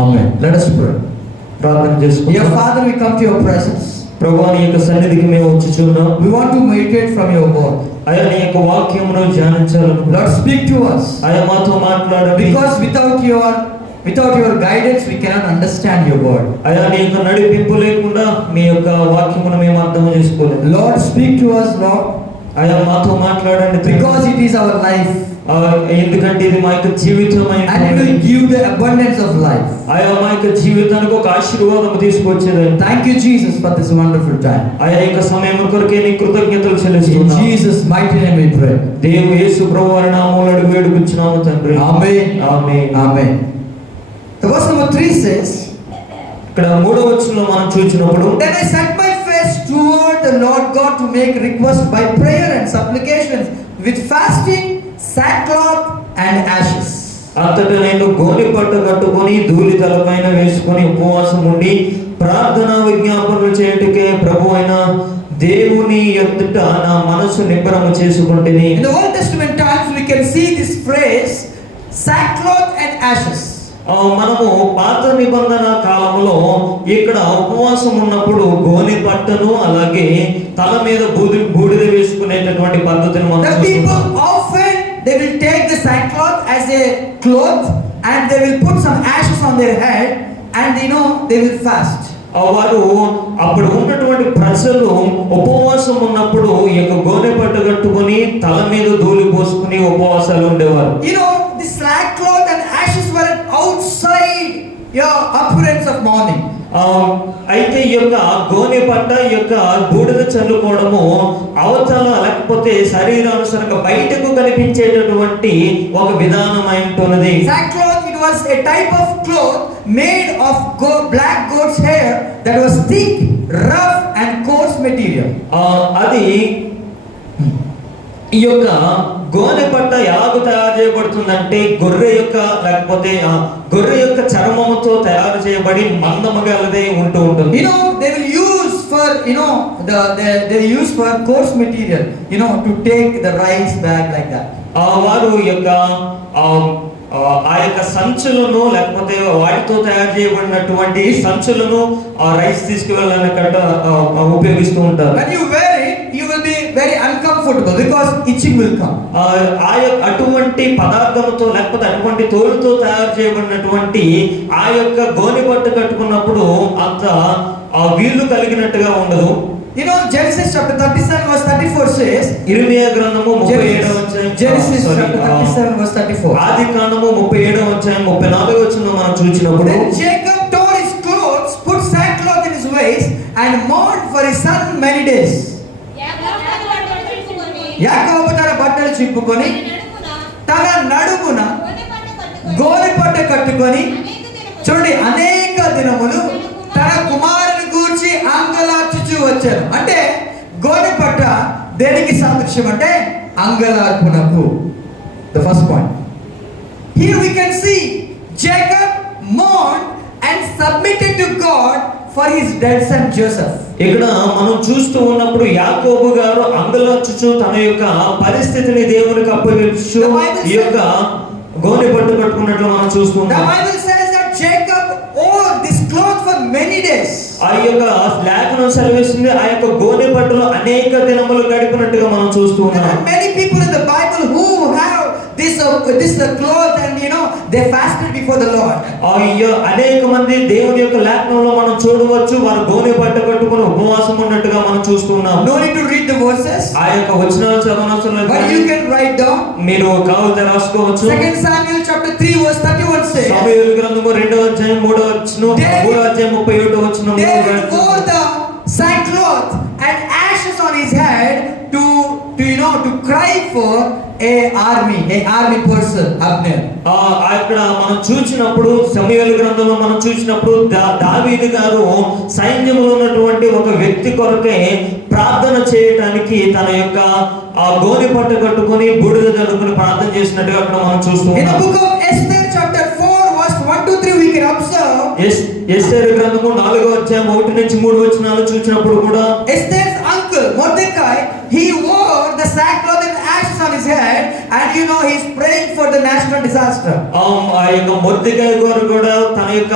Amen. Let us pray. ప్రార్థన చేసుకుందాం. Dear Father, we come to your presence. ప్రభువా నీ యొక్క సన్నిధికి మేము వచ్చుచున్నాం. We want to meditate from your word. అయ్యా నీ యొక్క వాక్యమును ధ్యానించాలను. Lord, speak to us. అయ్యా మాతో మాట్లాడండి. Because without your guidance we cannot understand your word. అయ్యా నీ యొక్క నడిపింపు లేకుండా మీ యొక్క వాక్యమును మేము అర్థం చేసుకోలేము. Lord, speak to us, Lord. అయ్యా మాతో మాట్లాడండి. Because it is our life. ఎందుకంటే ఇది మా యొక్క జీవితమైన and it will give the abundance of life. అయ్యా మా యొక్క జీవితానికి ఒక ఆశీర్వాదం తీసుకొచ్చేది. Thank you Jesus for this wonderful time. అయ్యా ఈ యొక్క సమయం కొరకే నీ కృతజ్ఞతలు చెల్లిస్తున్నాను. In Jesus mighty name we pray. దేవుని యేసు ప్రభువారి నామములో అడిగి వేడుకొంచున్నాము తండ్రి. Amen. Amen. Amen. The verse number 3 says, ఇక్కడ 3వ వచనంలో మనం చూసినప్పుడు, then I set my face toward the Lord God to make request by prayer and supplications with fasting, sackcloth and ashes. అంతటా నేను గోనె పట్టు కట్టుకొని ధూళి తలపైన వేసుకొని ఉపవాసం ఉండి ప్రార్థన విజ్ఞాపనలు చేయుటకే ప్రభువైన దేవుని ఎదుట నా మనసు నిబ్బరము చేసుకొంటిని. In the Old Testament times we can see this phrase sackcloth and ashes. మనము పాత నిబంధన కాలంలో ఇక్కడ ఉపవాసం ఉన్నప్పుడు గోనె పట్టను అలాగే తల మీద బూడిద వేసుకునేటటువంటి పద్ధతిని మనం చూస్తాం. They will take the sackcloth as a cloth and they will put some ashes on their head and they will fast. వారు అప్పుడు ఉన్నటువంటి ప్రజలు ఉపవాసం ఉన్నప్పుడు ఈ యొక్క గోనె పట్టు కట్టుకొని తల మీద ధూళి పోసుకుని ఉపవాసాలు ఉండేవారు. The sackcloth and ashes were outside your appearance of mourning. అయితే ఈ యొక్క గోనె పట్ట ఈ యొక్క బూడిద చల్లుకోవడము అవతల లేకపోతే శరీరానుసారంగా బయటకు కనిపించేటటువంటి ఒక విధానం అయినది. Sackcloth, it was a type of cloth made of black goat's hair that was thick, rough and coarse material. అది ఈ యొక్క గోనె పట్ట ఎలాగ తయారు చేయబడుతుందంటే గొర్రె యొక్క లేకపోతే గొర్రె యొక్క చర్మముతో తయారు చేయబడి మందముగలదే ఉంటూ ఉంటుంది. They will use for they use for coarse material to take the rice bag like that. వారు యొక్క ఆ యొక్క సంచులను లేకపోతే వాటితో తయారు చేయబడినటువంటి సంచులను రైస్ తీసుకువెళ్ళాలన్నట్టు ఉపయోగిస్తూ ఉంటారు. When you wear it, you will be very uncomfortable because itching will come. అటువంటి పదార్థంతో లేకపోతే అటువంటి తోలుతో తయారు చేయబడినటువంటి ఆ యొక్క గోనె పట్టు కట్టుకున్నప్పుడు అంత వీలు కలిగినట్టుగా ఉండదు. Genesis chapter 37 verse 34 says, ఇర్మియా గ్రంథము 37వ అధ్యాయం Genesis chapter 37 verse 34 ఆదికాండము 37వ అధ్యాయం 34వ వచనం మనం చూసినప్పుడు, then Jacob tore his clothes, put sackcloth in his waist and mourned for his son many days. యాకోబు తన బట్టలు చింపుకొని తన నడుమున గోనె పట్టు కట్టుకొని చూడండి అనేక దినములు తన కుమారుని గూర్చి అంగలార్చుచూ వచ్చారు. అంటే గోనె పట్ట దేనికి సాదృశ్యం అంటే అంగలార్పునకు. The first point. Here we can see Jacob mourned and submitted to God for his dead son Joseph. ఇక్కడ మనం చూస్తూ ఉన్నప్పుడు యాకోబు గారు అంగలార్చుచూ తన యొక్క పరిస్థితిని దేవునికి అప్పగించు ఈ యొక్క గోనె పట్టు కట్టుకున్నట్లు మనం చూస్తున్నాం. The Bible says that Jacob wore this cloth for many days. ఆ యొక్క లేఖనం సెలవిస్తుంది ఆ యొక్క గోనె పట్టులో అనేక దినములు గడిపినట్టుగా మనం చూస్తున్నాం. Many people in the Bible who have this cloth and they fasted before the Lord. అనేక మంది దేవుని యొక్క లేఖనంలో మనం చూడవచ్చు వారు గోనె పట్టు కట్టుకొని ఉపవాసం ఉన్నట్టుగా మనం చూస్తున్నాం. No need to read the verses. ఆ యొక్క వచనాలు చదవనవసరం లేదు. But you can write down. మీరు కావాలంటే రాసుకోవచ్చు. 2 Samuel chapter 3 verse 31 says, సమూయేలు గ్రంథము 2వ అధ్యాయం 3వ వచనం 3వ అధ్యాయం 37వ వచనం, David wore the sackcloth and ashes on his head to cry for a army person, Abner. అక్కడ మనం చూసినప్పుడు సమూయేలు గ్రంథంలో మనం చూసినప్పుడు దావీదు గారు సైన్యంలో ఉన్నటువంటి ఒక వ్యక్తి కొరకే ప్రార్థన చేయడానికి తన యొక్క ఆ గోనె పట్టు కట్టుకొని బూడిద జల్లుకొని ప్రార్థన చేసినట్టుగా అక్కడ మనం చూస్తున్నాం. In the book of Esther chapter 4 verse 1 to 3 we can observe. ఎస్తేరు గ్రంథము 4వ అధ్యాయం 1 నుంచి 3 వచనాలు చూసినప్పుడు కూడా Esther's uncle Mordecai, he wore the sackcloth and ashes on his his head, and you know he's praying for the national disaster. ఆ యొక్క Mordecai గారు కూడా తన యొక్క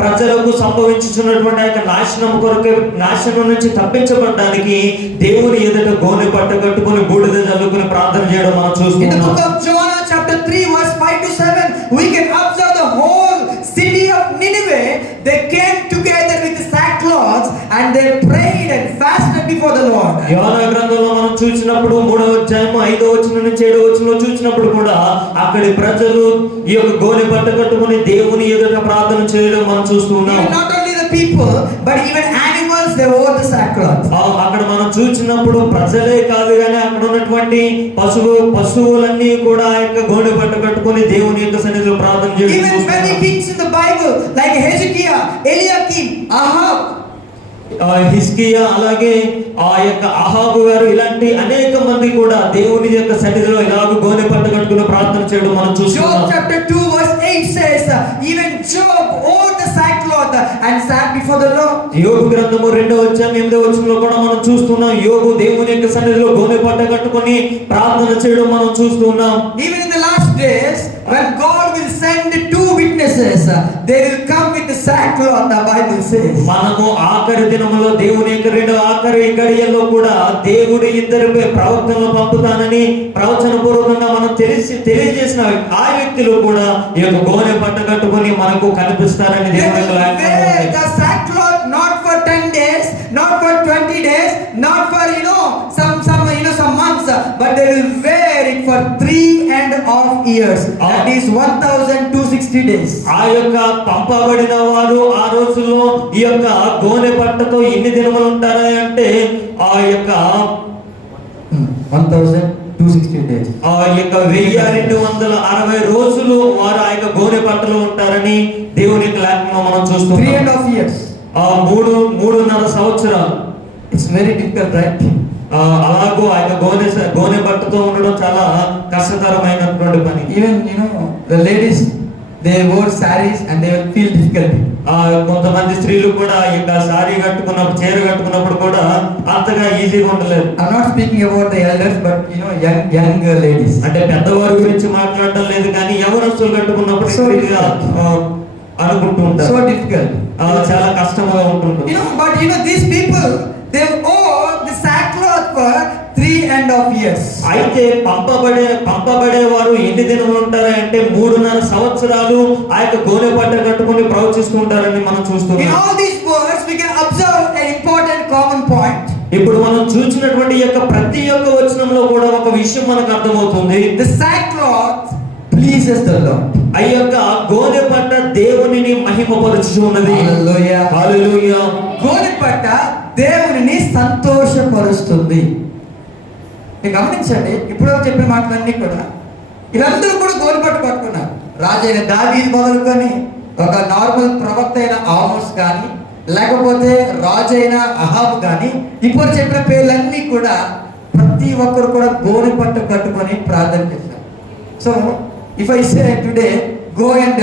ప్రజలకు సంభవించుచున్నటువంటి ఆ యొక్క నాశనం కొరకు, నాశనం నుంచి తప్పించబడడానికి దేవుని ఎదుట గోనె పట్ట కట్టుకొని బూడిద చల్లుకొని ప్రార్థన చేయడం మనం In the చూస్తున్నాం. book of Jonah chapter 3 verse 5 to 7, we can observe the whole city of Nineveh. They came together with sackcloth and they prayed and fasted before the Lord. యోనా గ్రంథంలో మనం చూసినప్పుడు 3వ అధ్యాయం 5వ వచనం నుంచి 7వ వచనంలో చూసినప్పుడు కూడా అక్కడి ప్రజలు ఈ యొక్క గోనె పట్ట కట్టుకొని దేవుని ఎదుట ప్రార్థన చేయడం మనం చూస్తున్నాం. Even not only the people, but even animals, they wore the sackcloth. అక్కడ మనం చూసినప్పుడు ప్రజలే కాదు కానీ అక్కడ ఉన్నటువంటి పశువులన్నీ కూడా ఆ యొక్క గోనె పట్ట కట్టుకొని దేవుని యొక్క సన్నిధిలో ప్రార్థన Even చేయడం many kings in the Bible, like Hezekiah, Eliakim, Ahab, హిజ్కియా, అలాగే ఆ యొక్క అహాబు గారు, ఇలాంటి అనేక మంది కూడా దేవుని యొక్క సన్నిధిలో ఇలాగ గోనె పట్ట కట్టుకుని ప్రార్థన చేయడం మనం Job చూస్తున్నాం. chapter 2 verse 8 says, even Job wore the sackcloth and sat before the Lord. యోబు గ్రంథము 2వ అధ్యాయం 8వ వచనంలో కూడా మనం చూస్తున్నాం. యోబు దేవుని యొక్క సన్నిధిలో గోనె పట్ట కట్టుకొని ప్రార్థన చేయడం మనం చూస్తున్నాం. Even in the last days, when God will send two witnesses, they will come with the sackcloth, the Bible says. మనము ఆఖరి దినములో దేవుని యొక్క రెండు ఆఖరి గడియల్లో కూడా దేవుడి ఇద్దరిపై ప్రవక్తలను పంపుతానని ప్రవచన పూర్వకంగా మనం తెలియజేసిన ఆ వ్యక్తులు కూడా ఈ యొక్క గోనె పట్ట కట్టుకొని మనకు కనిపిస్తారని They దేవుని యొక్క will లేఖనం wear ఉంది. the sackcloth not for 10 days, not for 20 days, not for some months, but they will wear it for 3.5 years. That is 1260 days. ఆ యొక్క పంపబడిన వారు ఆ రోజుల్లో ఈ యొక్క గోనె పట్టతో ఎన్ని దినములు ఉంటారా అంటే ఆ యొక్క 1260 days. ఆ యొక్క 1260 రోజులు వారు ఆ యొక్క గోనె పట్టలో ఉంటారని దేవుని యొక్క లేఖనంలో మనం చూస్తున్నాం. 3.5 years. ఆ 3.5 సంవత్సరాలు. It's very difficult, right? అలాగూ ఆ యొక్క గోనె పట్టతో ఉండడం చాలా కష్టతరమైనటువంటి పని. Even the ladies, they wore sarees and they will feel difficulty. కొంతమంది స్త్రీలు కూడా ఈ యొక్క సారీ కట్టుకున్నప్పుడు, చీర కట్టుకున్నప్పుడు కూడా అంతగా ఈజీగా ఉండలేదు. I'm not speaking about the elders, but young ladies. అంటే పెద్దవారి గురించి మాట్లాడటం లేదు కానీ యవనస్తులు కట్టుకున్నప్పుడు స్త్రీగా అనుకుంటూ ఉంటారు. So difficult. చాలా కష్టంగా ఉంటుంది. But these people, they wore the sackcloth for 3.5 years. అయితే పంపబడేవారు ఎన్ని దినములు ఉంటారా అంటే 3.5 సంవత్సరాలు ఆ యొక్క గోనె పట్ట కట్టుకొని ప్రవచిస్తూ ఉంటారని మనం In చూస్తున్నాం. all these words, we can observe an important common point. ఇప్పుడు మనం చూసినటువంటి ఈ యొక్క ప్రతి ఒక్క వచనంలో కూడా ఒక విషయం మనకు అర్థమవుతుంది. The sackcloth pleases the Lord. ఆ యొక్క గోనె పట్ట దేవునిని మహిమపరచుచు ఉన్నది. Hallelujah. హల్లెలూయా. గోనె పట్ట దేవునిని సంతోషపరుస్తుంది. మీరు గమనించండి, ఇప్పుడు చెప్పిన మాటలన్నీ కూడా వీళ్ళందరూ కూడా గోనె పట్టు పట్టుకున్నారు. రాజైన దావీదు మొదలుకొని ఒక నార్మల్ ప్రవక్త అయిన ఆమోస్ కానీ, లేకపోతే రాజైన అహాబు కానీ, ఇప్పుడు చెప్పిన పేర్లన్నీ కూడా ప్రతి ఒక్కరు కూడా గోనె పట్టు కట్టుకొని ప్రార్థన చేశారు. So if I say today go and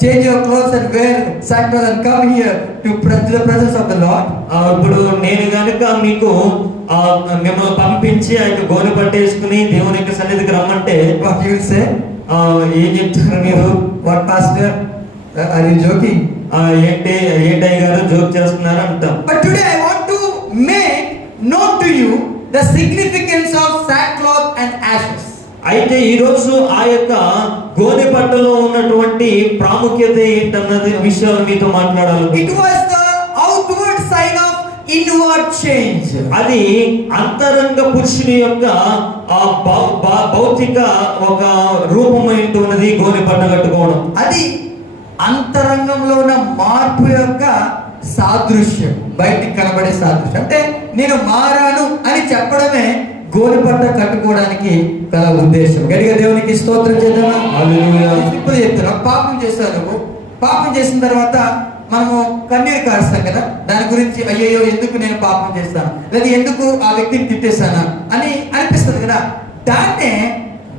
change your clothes and wear sackcloth and come here to the presence of the Lord. ఇప్పుడు నేను గనుక మీకు మిమ్మల్ని పంపించి ఆ యొక్క గోనె పట్టేసుకుని దేవుని యొక్క సన్నిధికి రమ్మంటే What you will say? ఏం చెప్తారు మీరు? What pastor? Are you joking? ఏంటయ్య గారు జోక్ చేస్తున్నారు అంటాం. But today I want to make known to you the significance of sackcloth and ashes. అయితే ఈ రోజు ఆ యొక్క గోనె పట్టలో ఉన్నటువంటి ప్రాముఖ్యత ఏంటన్నది విషయాలు మీతో మాట్లాడాలి. It was the outward sign of inward change. అది అంతరంగ పురుషుని యొక్క భౌతిక ఒక రూపమైనటువంటి ఉన్నది గోనె పట్ట కట్టుకోవడం. అది అంతరంగంలో ఉన్న మార్పు యొక్క సాదృశ్యం, బయటికి కనబడే సాదృశ్యం. అంటే నేను మారాను అని చెప్పడమే గోనె పట్ట కట్టుకోవడానికి గల ఉద్దేశం. గట్టిగా దేవునికి స్తోత్రం చేద్దామా? హల్లెలూయా. ఇప్పుడు చెప్తున్నా, పాపం చేశాను. పాపం చేసిన తర్వాత మనము కన్నీరు కారుస్తాం కదా, దాని గురించి అయ్యో ఎందుకు నేను పాపం చేస్తాను, లేదా ఎందుకు ఆ వ్యక్తిని తిట్టేశానా అని అనిపిస్తుంది కదా. దాన్నే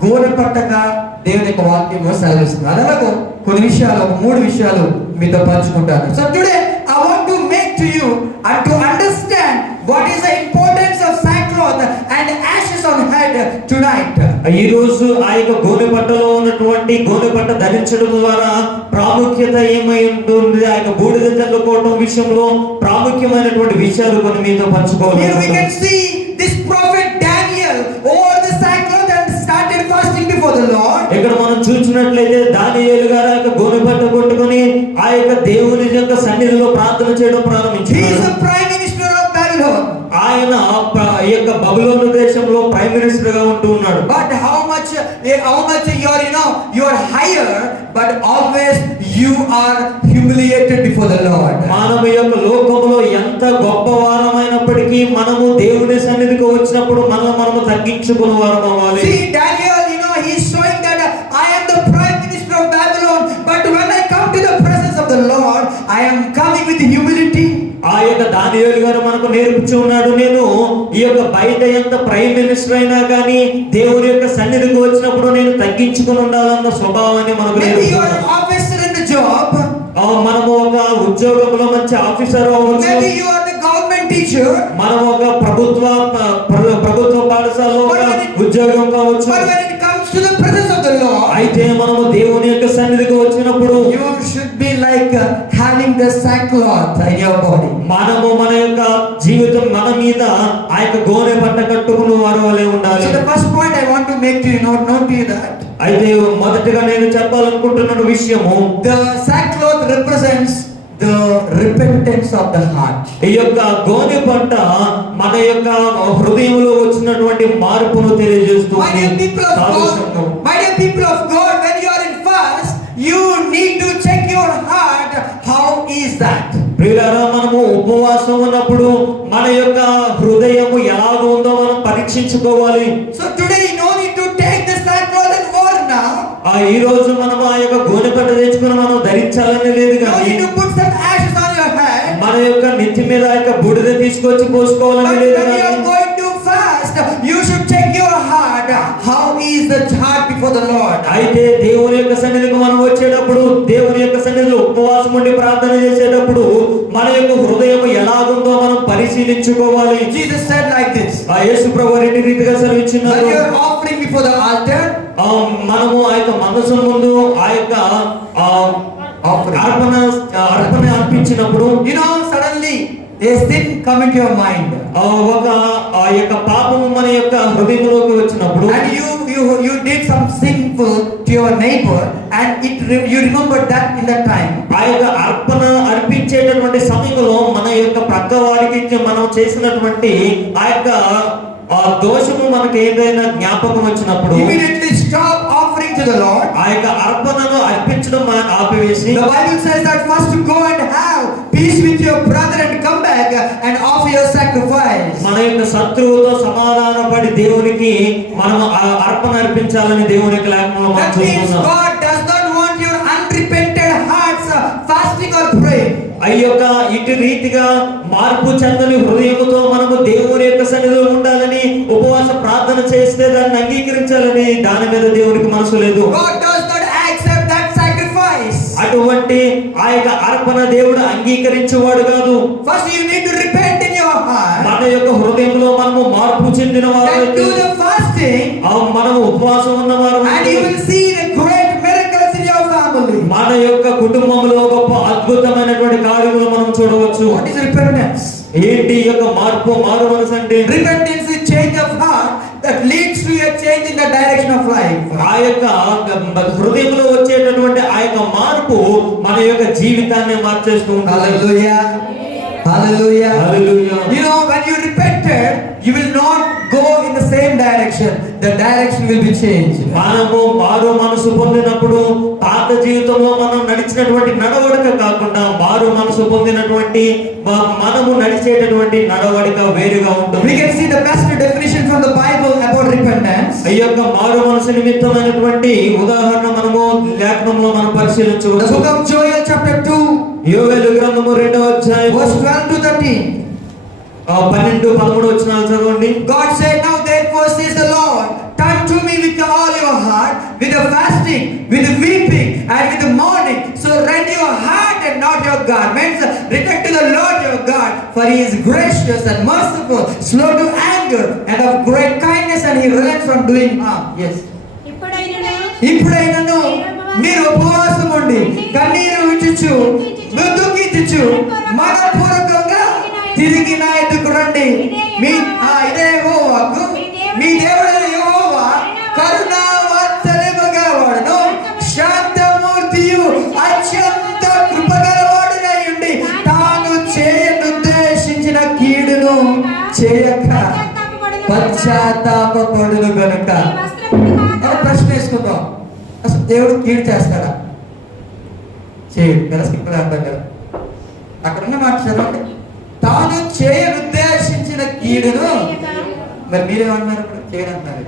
గోనె పట్టగా దేవుని యొక్క వాక్యము సెలవిస్తుంది. అలాగే కొన్ని విషయాలు, 3 విషయాలు మీతో పంచుకుంటాను. So today I want to make to you and to understand what is the importance of sackcloth and ashes on head tonight. ఈ రోజు ఆ యొక్క గోనె పట్టలో ఉన్నటువంటి గోనె పట్ట ధరించడం ద్వారా ప్రాముఖ్యత ఏమై ఉంటుంది, ఆ యొక్క బూడిద చల్లుకోవటం విషయంలో ప్రాముఖ్యమైనటువంటి విషయాలు కొన్ని మీతో Here we పంచుకోవాలి. can see this prophet Daniel wore the sackcloth and started fasting before the Lord. ఇక్కడ మనం చూసినట్లయితే దానియేలు గారు ఆ యొక్క గోనె పట్ట కొట్టుకొని ఆ యొక్క దేవుని యొక్క సన్నిధిలో ప్రార్థన చేయడం He is ప్రారంభించారు. the prime minister of Babylon. ఆయన ఈ యొక్క బబులోను దేశంలో ప్రైమ్ మినిస్టర్ గా ఉంటూ ఉన్నాడు. But how much you are, you are higher, but always you are humiliated before the Lord. మనము ఈ యొక్క లోకంలో ఎంత గొప్ప వారమైనప్పటికీ మనము దేవుని సన్నిధికి వచ్చినప్పుడు మనము తగ్గించుకున్న వారం అవ్వాలి. See, Daniel, he is showing that I am the prime minister of Babylon, but when I come to the presence of the Lord, I am coming with humility. ఆ యొక్క దానియేలు గారు మనకు నేర్పించి ఉన్నాడు, నేను ఈ యొక్క బయట ఎంత ప్రైమ్ మినిస్టర్ అయినా కానీ దేవుని యొక్క సన్నిధికి వచ్చినప్పుడు నేను తగ్గించుకుని ఉండాలన్న స్వభావాన్ని మనకు Maybe you are నేర్పిస్తున్నాడు. an officer in the job. మనము ఒక ఉద్యోగంలో మంచి ఆఫీసర్ అవ్వచ్చు, Maybe you are the government teacher. మనం ఒక ప్రభుత్వ పాఠశాలలో ఒక ఉద్యోగం కావచ్చు. But when it comes to the presence of the Lord, అయితే మనము దేవుని యొక్క సన్నిధికి వచ్చినప్పుడు you should be like having the sackcloth in your body. మనము మన యొక్క జీవితం మన మీద ఆ యొక్క గోనె పట్ట కట్టుకుని వారి వలె ఉండాలి. So the first point I want to make to you, note to you that అయితే మొదటిగా నేను చెప్పాలనుకుంటున్న విషయము, the sackcloth represents the repentance of the heart. ఈ యొక్క గోనె పట్ట మన యొక్క హృదయంలో వచ్చినటువంటి మార్పును తెలియజేస్తుంది. My dear people of God, when you are in fast, you need to check your heart. How is that? ప్రియులారా, మనము ఉపవాసం ఉన్నప్పుడు మన యొక్క హృదయము ఎలాగ ఉందో మనం పరీక్షించుకోవాలి. So today you no need to take the sackcloth and wear now. ఈ రోజు మనం ఆ యొక్క గోనె పట్ట తెచ్చుకుని మనం ధరించాలని లేదు You కానీ need to put some ashes on your head. మన యొక్క నెత్తి మీద ఆ యొక్క బూడిద తీసుకొచ్చి But పోసుకోవాలని when లేదు you are కానీ going to fast, you should check your heart. How is the heart before the Lord? అయితే దేవుని యొక్క సన్నిధికి మనం వచ్చేటప్పుడు, దేవుని యొక్క సన్నిధిలో ఉపవాసం ఉండి ప్రార్థన చేసేటప్పుడు మన యొక్క హృదయం ఎలాగుందో మనం పరిశీలించుకోవాలి. Jesus said like this. ఆ యేసు ప్రభువు రెండు రీతిగా When సెలవిచ్చినారు. you are offering before the altar, మనము ఆ యొక్క మనసు ముందు ఆ యొక్క అర్పణ అర్పించినప్పుడు suddenly a sin come into your mind. ఒక ఆ యొక్క పాపము మన యొక్క హృదయంలోకి వచ్చినప్పుడు, And you did some sinful to your neighbor, and you remember that in that time. ఆ యొక్క అర్పణ అర్పించేటటువంటి సమయంలో మన యొక్క ప్రక్క వారికి మనం చేసినటువంటి ఆ యొక్క దోషము మనకు ఏదైనా జ్ఞాపకం వచ్చినప్పుడు Immediately stop offering to the Lord. ఆ యొక్క అర్పణను అర్పించడం మనం ఆపివేసి, The Bible says that first go and have peace with your brother and come back and offer your sacrifice. మన యొక్క శత్రువుతో సమాధానపడి దేవునికి మనం అర్పణ అర్పించాలని దేవుని యొక్క లేఖనంలో మనం That means చూస్తున్నాం. God does not want your unrepented hearts fasting or praying. అయ్యొక్క ఇటు రీతిగా మార్పు చెందని హృదయముతో మనము దేవుని యొక్క సన్నిధిలో ఉండాలని ఉపవాస ప్రార్థన చేస్తే దాన్ని అంగీకరించాలని దాని మీద దేవునికి మనసు లేదు. God does not accept that sacrifice. అటువంటి ఆ యొక్క అర్పణ దేవుడు అంగీకరించేవాడు కాదు. First you need to repent in your heart. మన యొక్క హృదయంలో మనము మార్పు చెందిన వారు, Then do the fasting. మనము ఉపవాసం ఉన్నవారు, And you will see the great miracles in your family. మన యొక్క కుటుంబంలో గొప్ప అద్భుతమైనటువంటి కార్యములు మనం చూడవచ్చు. What is repentance? ఏంటి ఈ యొక్క మారు మనసు అంటే? Repentance is change of heart that leads to a change in the direction of life. ఆ యొక్క హృదయంలో వచ్చేటటువంటి ఆ యొక్క మార్పు మన యొక్క జీవితాన్ని మార్చేస్తూ ఉంటుంది. Hallelujah. Hallelujah. Hallelujah. When you repented, you will not go in the same direction. The direction will be changed. మనము మారు మనసు పొందినప్పుడు పాత జీవితంలో మనం నడిచినటువంటి నడవడిక కాకుండా మారు మనసు పొందినటువంటి మనము నడిచేటటువంటి నడవడిక వేరుగా ఉంటుంది. We can see the best definition from the Bible about repentance. ఈ యొక్క మారు మనసు నిమిత్తమైనటువంటి ఉదాహరణ మనము లేఖనంలో మనం The పరిశీలించవచ్చు. book of Joel chapter 2 యోవేలు గ్రంథము 2వ అధ్యాయం verse 12 to 13. 12-13 వచనాలు చదవండి. God said, "Now therefore says the Lord, turn to me with all your heart, with the fasting, with the weeping, and with the mourning. So rend your heart and not your garments. Return to the Lord your God, for He is gracious and merciful, slow to anger, anger and of great kindness, and he relents from doing harm. Yes. ఇప్పుడైనను మీరు ఉపవాసం ఉండి కన్నీరు విడుచు దుఃఖించుచు మనపూర్వకంగా తిరిగి నా ఎదుకు రండి. ఇదే యెహోవాకు మీ దేవుడైన యెహోవా కరుణా వాత్సల్యము గలవాడును, శాంతమూర్తియు అత్యంత కృపగలవాడునై ఉండి తాను చేయనుద్దేశించిన కీడును చేయక పశ్చాత్తాపపడును గనుక. ప్రశ్న వేసుకుందాం, అసలు దేవుడు కీడు చేస్తాడా? చేయడు కదా, సింపుల్ అంటాం కదా. అక్కడున్న మాట చదవండి, తాను చేయనుద్దేశించిన కీడును. మరి మీరేమన్నారు? ఇప్పుడు చేయనంటున్నారు.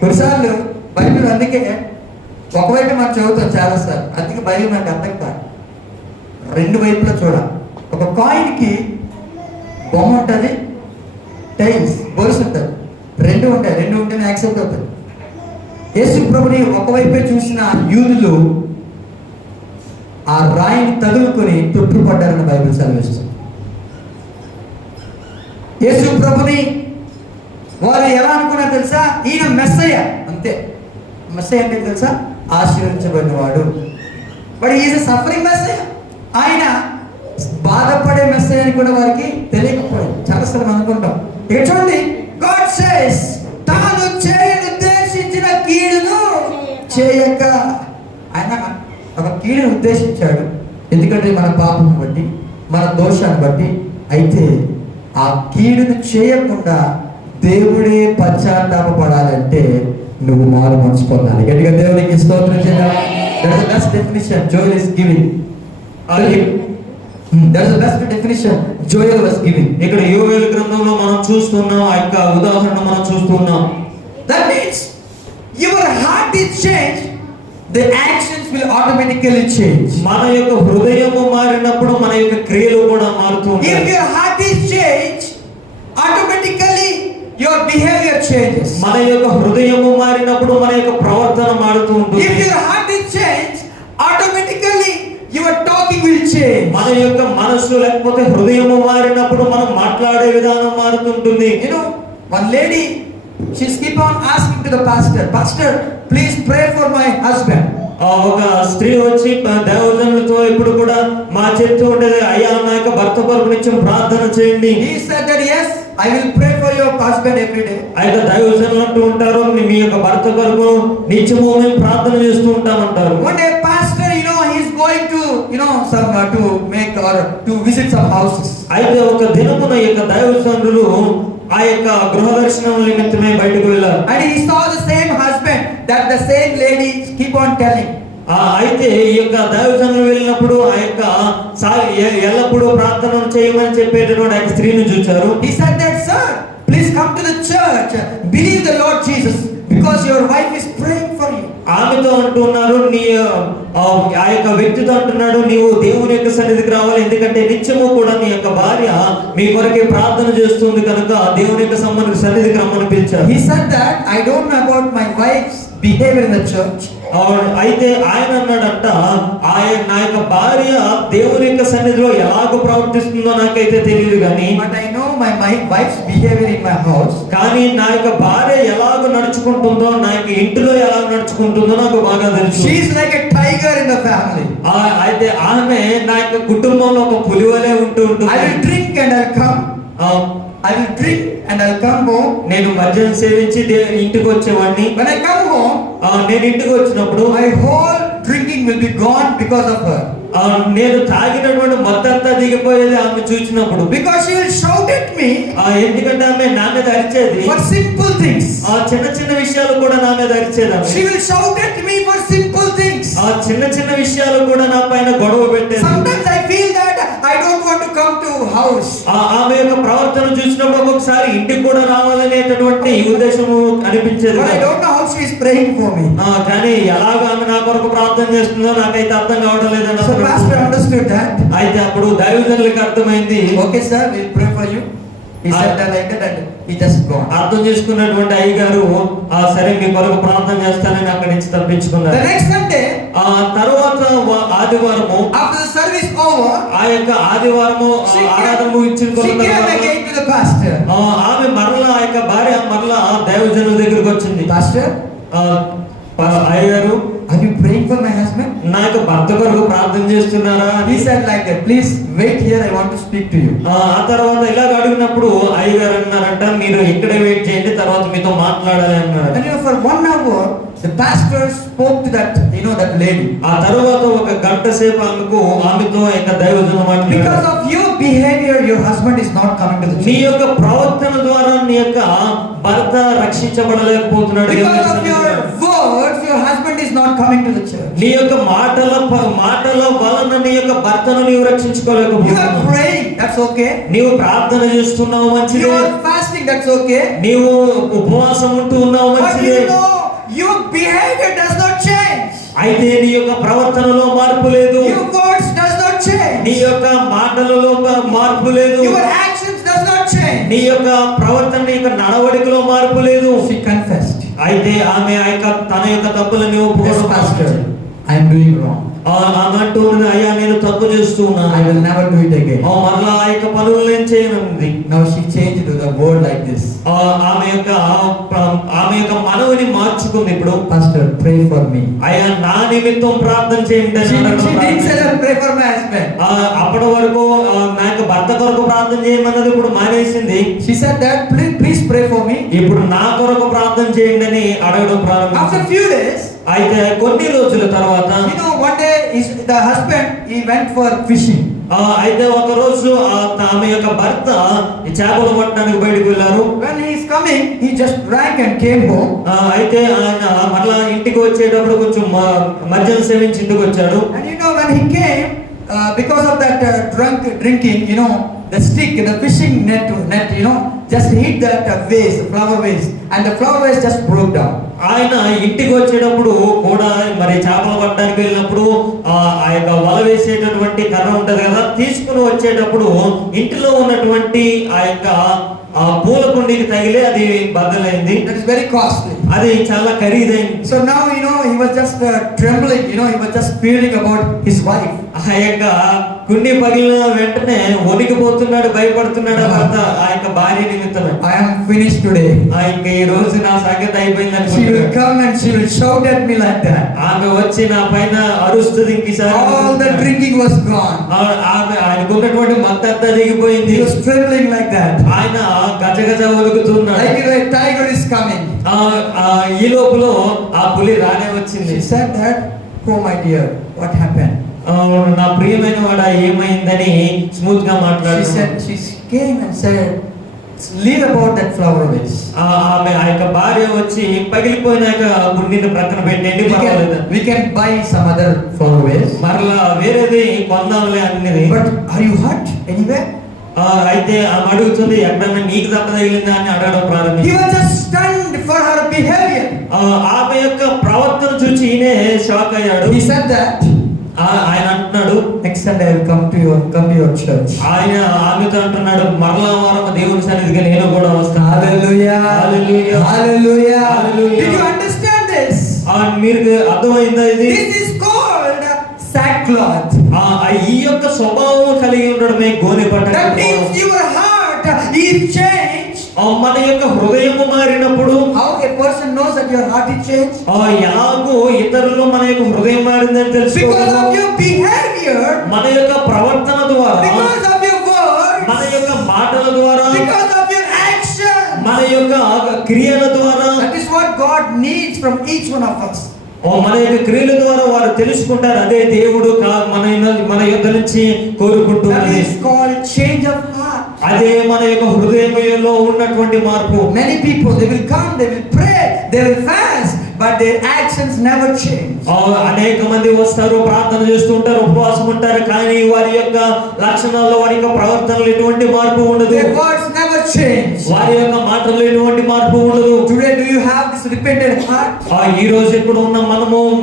కొన్నిసార్లు బైబిల్ అందుకే ఒకవైపు మనం చదువుతాం చాలాసార్లు, అందుకే బైబిల్ మనకు అర్థం కాదు. రెండు వైపులా చూడాలి. ఒక కాయిన్కి బొమ్మ ఉంటుంది, టైల్స్ బొలుసు ఉంటుంది, రెండు ఉంటాయి. రెండు ఉంటేనే యాక్సెప్ట్ అవుతుంది. యేసు ప్రభుని ఒకవైపే చూసిన యూదులు ఆ రాయిని తగులుకొని తొట్టుపడ్డారని బైబిల్ సెలవిస్తుంది. యేసు ప్రభుని వారు ఎలా అనుకున్నారు తెలుసా? ఈయన మెస్సయ్య, అంతే. మెస్సయ్య అంటే తెలుసా? ఆశీర్వదించబడిన వాడు. But is a suffering Messiah. ఆయన బాధపడే మెస్సయ్య అని కూడా వారికి తెలియకపోయింది. చాలాసార్లు అనుకుంటాం. ఇక చూడండి, గాడ్ సేస్ తాను చేయనుద్దేశించిన కీడును చేయక. ఆయన ఒక కీడును ఉద్దేశించాడు, ఎందుకంటే మన పాపం బట్టి, మన దోషాన్ని బట్టి. అయితే ఆ కీడును చేయకుండా దేవుడే పశ్చాత్తాపపడాలంటే నువ్వు మారు మనసు పొందాలి. గట్టిగా దేవునికి స్తోత్రం చేయాలి. That's the best definition Joel is giving. That's the best definition Joel was giving. ఇక్కడ యోవేలు గ్రంథంలో మనం చూస్తున్నాం, ఆ యొక్క ఉదాహరణ మనం చూస్తున్నాం. That means your heart is changed, the actions will automatically change. మన యొక్క హృదయము మారినప్పుడు మన యొక్క క్రియలు కూడా మారుతూ ఉంటాయి. If your heart is changed, automatically your behavior changes. మన యొక్క హృదయము మారినప్పుడు మన యొక్క ప్రవర్తన మారుతూ ఉంటుంది. If your heart is changed, automatically your talking will change. మన యొక్క మనసు లేకపోతే హృదయము మారినప్పుడు మనం మాట్లాడే విధానం మారుతుంటుంది. You know, one lady, she's keep on asking to the pastor, please pray for my husband. ఒక స్త్రీ వచ్చి దేవజనులతో ఎప్పుడు కూడా మా చెప్తూ ఉండేది, అయ్యా నా యొక్క భర్త కొరకు నిత్యం ప్రార్థన చేయండి. He said that yes, I will pray for your husband every day. అయితే దైవజనులు అంటూ ఉంటారు, మీ యొక్క భర్త కొరకు నిత్యము మేము ప్రార్థన చేస్తూ ఉంటామంటారు. One day pastor, he's going to some to make or to visit some houses. అయితే ఒక దినమున ఈ యొక్క దైవజనులు ఆ యొక్క గృహ దర్శనం నిమిత్తమే బయటకు వెళ్ళారు. And he saw the same husband that the same lady keep on telling. అయితే ఈ యొక్క దైవజనులు వెళ్ళినప్పుడు ఆ యొక్క ఎల్లప్పుడూ ప్రార్థన చేయమని చెప్పేటటువంటి ఆ స్త్రీని చూచారు. He said that, sir, please come to the church, believe the Lord Jesus, because your wife is praying for you. ఆమెతో అంటున్నారు, నీ ఆ యొక్క వ్యక్తితో అంటున్నాడు, నీవు దేవుని యొక్క సన్నిధికి రావాలి, ఎందుకంటే నిత్యము కూడా నీ యొక్క భార్య మీ కొరకే ప్రార్థన చేస్తుంది కనుక దేవుని యొక్క సన్నిధికి రమ్మని పిలిచారు. He said that I don't know about my wife's behavior in the church. అయితే ఆయన అన్నాడంట, నా యొక్క భార్య దేవుని యొక్క సన్నిధిలో ఎలాగో ప్రవర్తిస్తుందో నాకైతే తెలియదు కానీ, but I know my wife's behavior in my house. కానీ నా యొక్క భార్య ఎలాగో నడుచుకుంటుందో, నా యొక్క ఇంటిలో ఎలా నడుచుకుంటుందో నాకు బాగా తెలుసు. She is like a tiger in the family. అయితే ఆమె నా యొక్క కుటుంబంలో ఒక పులివలే ఉంటూ ఉంటుంది. I will drink and I'll come. I will drink and I'll come home. నేను మద్యం సేవించి ఇంటికి వచ్చేవాడిని. When I come home, నేను ఇంటికి వచ్చినప్పుడు my whole drinking will be gone because of her. నేను తాగినటువంటి మొత్తంతా దిగిపోయేది ఆమె చూసినప్పుడు. Because she will shout at me. ఎందుకంటే ఆమె నా మీద అరిచేది for simple things. చిన్న చిన్న విషయాలు కూడా నా మీద అరిచేది. She will shout at me for simple things. చిన్న చిన్న విషయాలు కూడా నా పైన గొడవ పెట్టేది. Sometimes I feel that I don't want to come to house. ఆమె యొక్క ప్రవర్తన చూసినప్పుడు ఒక్కొక్కసారి ఇంటికి కూడా రావాలనేటటువంటి ఉద్దేశము అనిపించేది. But I don't know how she is praying for me. కానీ ఎలాగ ఆమె నా కొరకు ప్రార్థన చేస్తుందో నాకైతే అర్థం కావడం లేదన్న. So pastor understood that. అయితే అప్పుడు దైవజనులకు అర్థమైంది. Okay sir, we'll pray for you. He said that like that and he just gone. అర్థం చేసుకున్నటువంటి అయ్యగారు సరే మీ కొరకు ప్రార్థన చేస్తానని అక్కడి నుంచి తప్పించుకున్నారు. The next Sunday ఆ తర్వాత ఆదివారము after the service over, ఆ యొక్క ఆదివారము she ఆరాధన came, ముగించుకున్న she came తర్వాత again to the pastor. ఆమె మరలా ఆ యొక్క భార్య మరలా దైవజనుల దగ్గరికి వచ్చింది. Pastor, అయ్యగారు, are you praying for my husband? నా యొక్క భర్త కొరకు ప్రార్థన చేస్తున్నారా? He said like that, please wait here, I want to speak to you. ఆ తర్వాత ఇలాగ అడిగినప్పుడు అయ్యగారు అన్నారంట, మీరు ఇక్కడే వెయిట్ చేయండి, తర్వాత మీతో మాట్లాడాలి అన్నారు. And for 1 hour, the pastor spoke to that, that lady. ఆ తర్వాత ఒక గంట సేపు ఆమెతో యొక్క దైవజనులు మాట్లాడారు. Because of your behavior, your husband is not coming to the నీ church. యొక్క ప్రవర్తన ద్వారా నీ యొక్క భర్త రక్షించబడలేకపోతున్నాడు. Because of your words, your husband is not coming to the church. నీ యొక్క మాటల వలన నీ యొక్క భర్తను నీవు You are రక్షించుకోలేకపోతున్నావు. praying, that's okay. నీవు ప్రార్థన చేస్తున్నావు, మంచిది. You are fasting, that's okay. నీవు ఉపవాసం ఉంటూ ఉన్నావు, But మంచిది. your behavior does not change. అయితే నీ యొక్క ప్రవర్తనలో మార్పు లేదు, Your words does not change. నీ యొక్క మాటలలో మార్పు లేదు, Your actions does not change. నీ యొక్క ప్రవర్తన, నీ యొక్క నడవడికలో మార్పు లేదు. She confessed. అయితే ఆమె తన యొక్క తప్పులని Yes, ఒప్పుకోవడం pastor, I am doing wrong. ఆమె అంటూ ఉన్నది, అయ్యా నేను తప్పు చేస్తూ I ఉన్నాను, will never do it again. మరలా ఆ యొక్క పనులు నేను చేయనుంది. Now she changed to the word like this. ఆమె యొక్క మనవిని మార్చుకుంది. ఇప్పుడు Pastor, pray for me. అయ్యా నా నిమిత్తం ప్రార్థన చేయండి అని She అడగడం didn't say ప్రారంభించింది. that, pray for my husband. అప్పటి వరకు నా యొక్క భర్త కొరకు ప్రార్థన చేయమన్నది ఇప్పుడు మానేసింది. She said that, please pray for me. ఇప్పుడు నా కొరకు ప్రార్థన చేయండి అని అడగడం After ప్రారంభించింది. a few days, అయితే కొన్ని రోజుల తర్వాత one day the husband, he went for fishing. అయితే ఒక రోజు ఆమె యొక్క భర్త ఈ చేపలు పట్టడానికి బయటకు వెళ్ళారు. When he is coming, he just drank and came home. అయితే ఆయన మరలా ఇంటికి వచ్చేటప్పుడు కొంచెం మద్యం సేవించి ఇంటికి వచ్చాడు. And when he came, because of that drinking, the stick, the fishing net, just hit that vase, the flower vase, and the flower vase just broke down. ఆయన ఇంటికి వచ్చేటప్పుడు కూడా మరి చేపలు పట్టడానికి వెళ్ళినప్పుడు ఆ యొక్క వల వేసేటటువంటి కర్ర ఉంటది కదా, తీసుకుని వచ్చేటప్పుడు ఇంటిలో ఉన్నటువంటి ఆ యొక్క పూల కుండీకి తగిలి అది బద్దలైంది. That is very costly. అది చాలా ఖరీదైంది. So now he was just trembling. He was just fearing about his wife. ఆ యొక్క కుండి పగిలిన వెంటనే వణికిపోతున్నాడు, భయపడుతున్నాడు ఆ భర్త ఆ యొక్క భార్య నిమిత్తమే. I am finished today. ఇంకా ఈ రోజు నా సంగతి అయిపోయిందని She will come and she will shout at me like that. ఆమె వచ్చి నా పైన అరుస్తుంది. ఇంకసారి All the drinking was gone. ఆయనకున్నటువంటి మత్తంతా దిగిపోయింది. He was trembling like that. ఆయన గజగజ వణుకుతున్నాడు. Like a tiger is coming. ఈ లోపల ఆ పులి రానే వచ్చింది. She said that, oh my dear, what happened? నా ప్రియమైన వాడా ఏమైందని స్మూత్ గా మాట్లాడు. She came and said, leave about that flower vase. ఆమె ఆ యొక్క భార్య వచ్చి పగిలిపోయిన గుండిని ప్రక్కన పెట్టండి, పర్వాలేదు, we can buy some other flower vase. మరలా వేరేది కొందాంలే అన్నది. But are you hurt anywhere? అయితే ఆమె అడుగుతుంది, ఎక్కడన్నా నీకు దెబ్బ తగిలిందా అని అడగడం He ప్రారంభించింది. was just stunned for her behavior. ఆమె యొక్క ప్రవర్తన చూసి ఈయనే షాక్ అయ్యాడు. He said that, ఆయన అంటున్నాడు, next Sunday I will come to your church. ఆయన ఆమెతో అంటున్నాడు, మరలా వారం దేవుని సన్నిధికి నేను కూడా వస్తాను. Hallelujah. Hallelujah. Hallelujah. Hallelujah. Did you understand this? మీకు అర్థమైందా ఇది? This is called sackcloth. ఈ యొక్క స్వభావం కలిగి ఉండడమే గోనె పట్ట. That means your heart is changed. మన యొక్క హృదయము మారినప్పుడు How a person knows that your heart is changed? ఎలాగో ఇతరులు మన యొక్క హృదయం మారిందని Because తెలుసుకోవాలి. of your behavior, మన యొక్క ప్రవర్తన ద్వారా, because of your మన words, యొక్క మాటల ద్వారా, because of your action. మన యొక్క క్రియల ద్వారా, That is what God needs from each one of us. మన యొక్క క్రియల ద్వారా వారు తెలుసుకుంటారు. అదే దేవుడు మన యొక్క నుంచి That కోరుకుంటున్నది. is called change of heart. అదే మన యొక్క హృదయంలో ఉన్నటువంటి మార్పు. Many people, they will come, they will pray, they will fast, but their actions never change. అనేక మంది వస్తారు, ప్రార్థన చేస్తూ ఉంటారు, ఉపవాసం ఉంటారు, కానీ వారి యొక్క లక్షణాల్లో, వారి యొక్క ప్రవర్తనలో ఎటువంటి మార్పు ఉండదు. Their words never change. వారి యొక్క మాటల్లో ఎటువంటి మార్పు ఉండదు. Today, do you have this repentant heart? ఈ రోజు ఇప్పుడు ఉన్న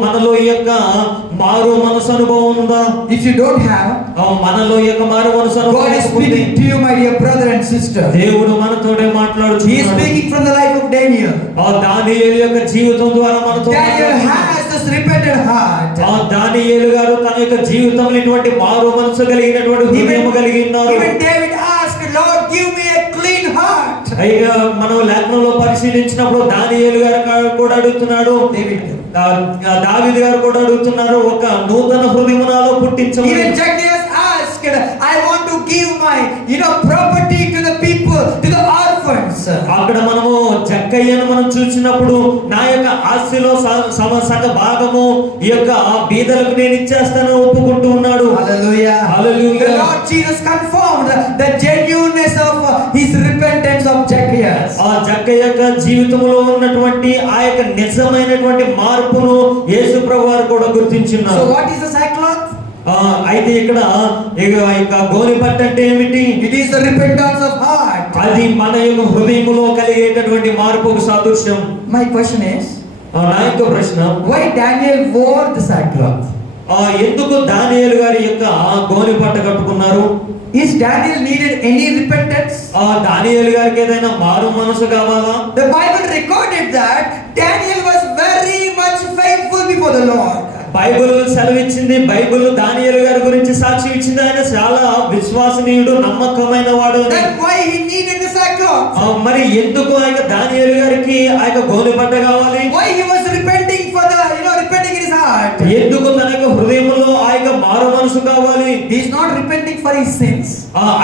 మనలో ఈ యొక్క మారు మనసు అనుభవం ఉందా? If you don't have, మనలో ఈ యొక్క మారు మనసు God is అనుభవం speaking to you, my dear brother and sister. దేవుడు మనతోనే He is మాట్లాడుతున్నాడు. speaking from the life of Daniel. దానియేలు యొక్క జీవితం ద్వారా మనతో Daniel has this repentant heart. దానియేలు గారు తన యొక్క జీవితంలో ఇటువంటి మారు మనసు కలిగినటువంటి హృదయం కలిగి ఉన్నారు. Even David asked, Lord, give me a clean heart. అయిగా మనం లేఖనంలో పరిశీలించినప్పుడు దానియేలు గారు కూడా అడుగుతున్నాడు, దావీదు గారు కూడా అడుగుతున్నారు, ఒక నూతన హృదయం నాలో పుట్టించమని. Even Zacchaeus asked, I want to give my property to the people, to the orphans. అక్కడ మనము జక్కయ్యను మనం చూసినప్పుడు నా యొక్క ఆస్తిలో సగ భాగము ఈ యొక్క బీదలకు నేను ఇచ్చేస్తాను ఒప్పుకుంటూ ఉన్నాడు. Hallelujah. Hallelujah. The Lord Jesus confirmed the genuineness of his repentance of Zacchaeus. ఆ జక్కయ్య యొక్క జీవితంలో ఉన్నటువంటి ఆ యొక్క నిజమైనటువంటి మార్పును యేసు ప్రభువు వారు కూడా గుర్తించున్నారు. So what is the sackcloth? అయితే ఇక్కడ గోని పట్టు అంటే ఏమిటి? It is the repentance of heart. అది మన యొక్క హృదయములో కలిగేటటువంటి మార్పుకు సాదృశ్యం. My question is, నా యొక్క ప్రశ్న, why Daniel wore the sackcloth? ఎందుకు దానియేలు గారి యొక్క గోని పట్ట కట్టుకున్నారు? Is Daniel needed any repentance? దానియేలు గారికి ఏదైనా మారు మనసు కావాలా? The Bible recorded that Daniel was very much faithful before the Lord. Bible సెలవిచ్చింది, బైబిల్ దానియేలు గారి గురించి సాక్షి ఇచ్చింది, ఆయన చాలా విశ్వసనీయుడు, నమ్మకమైన వాడు. Then why he needed the sackcloth? మరి ఎందుకు ఆయన దానియేలు గారికి ఆ యొక్క గోనె పట్ట కావాలి? Why he was repenting for the repenting in his heart? ఎందుకు తన యొక్క హృదయంలో ఆ యొక్క మారు మనసు కావాలి? He is not repenting for his sins.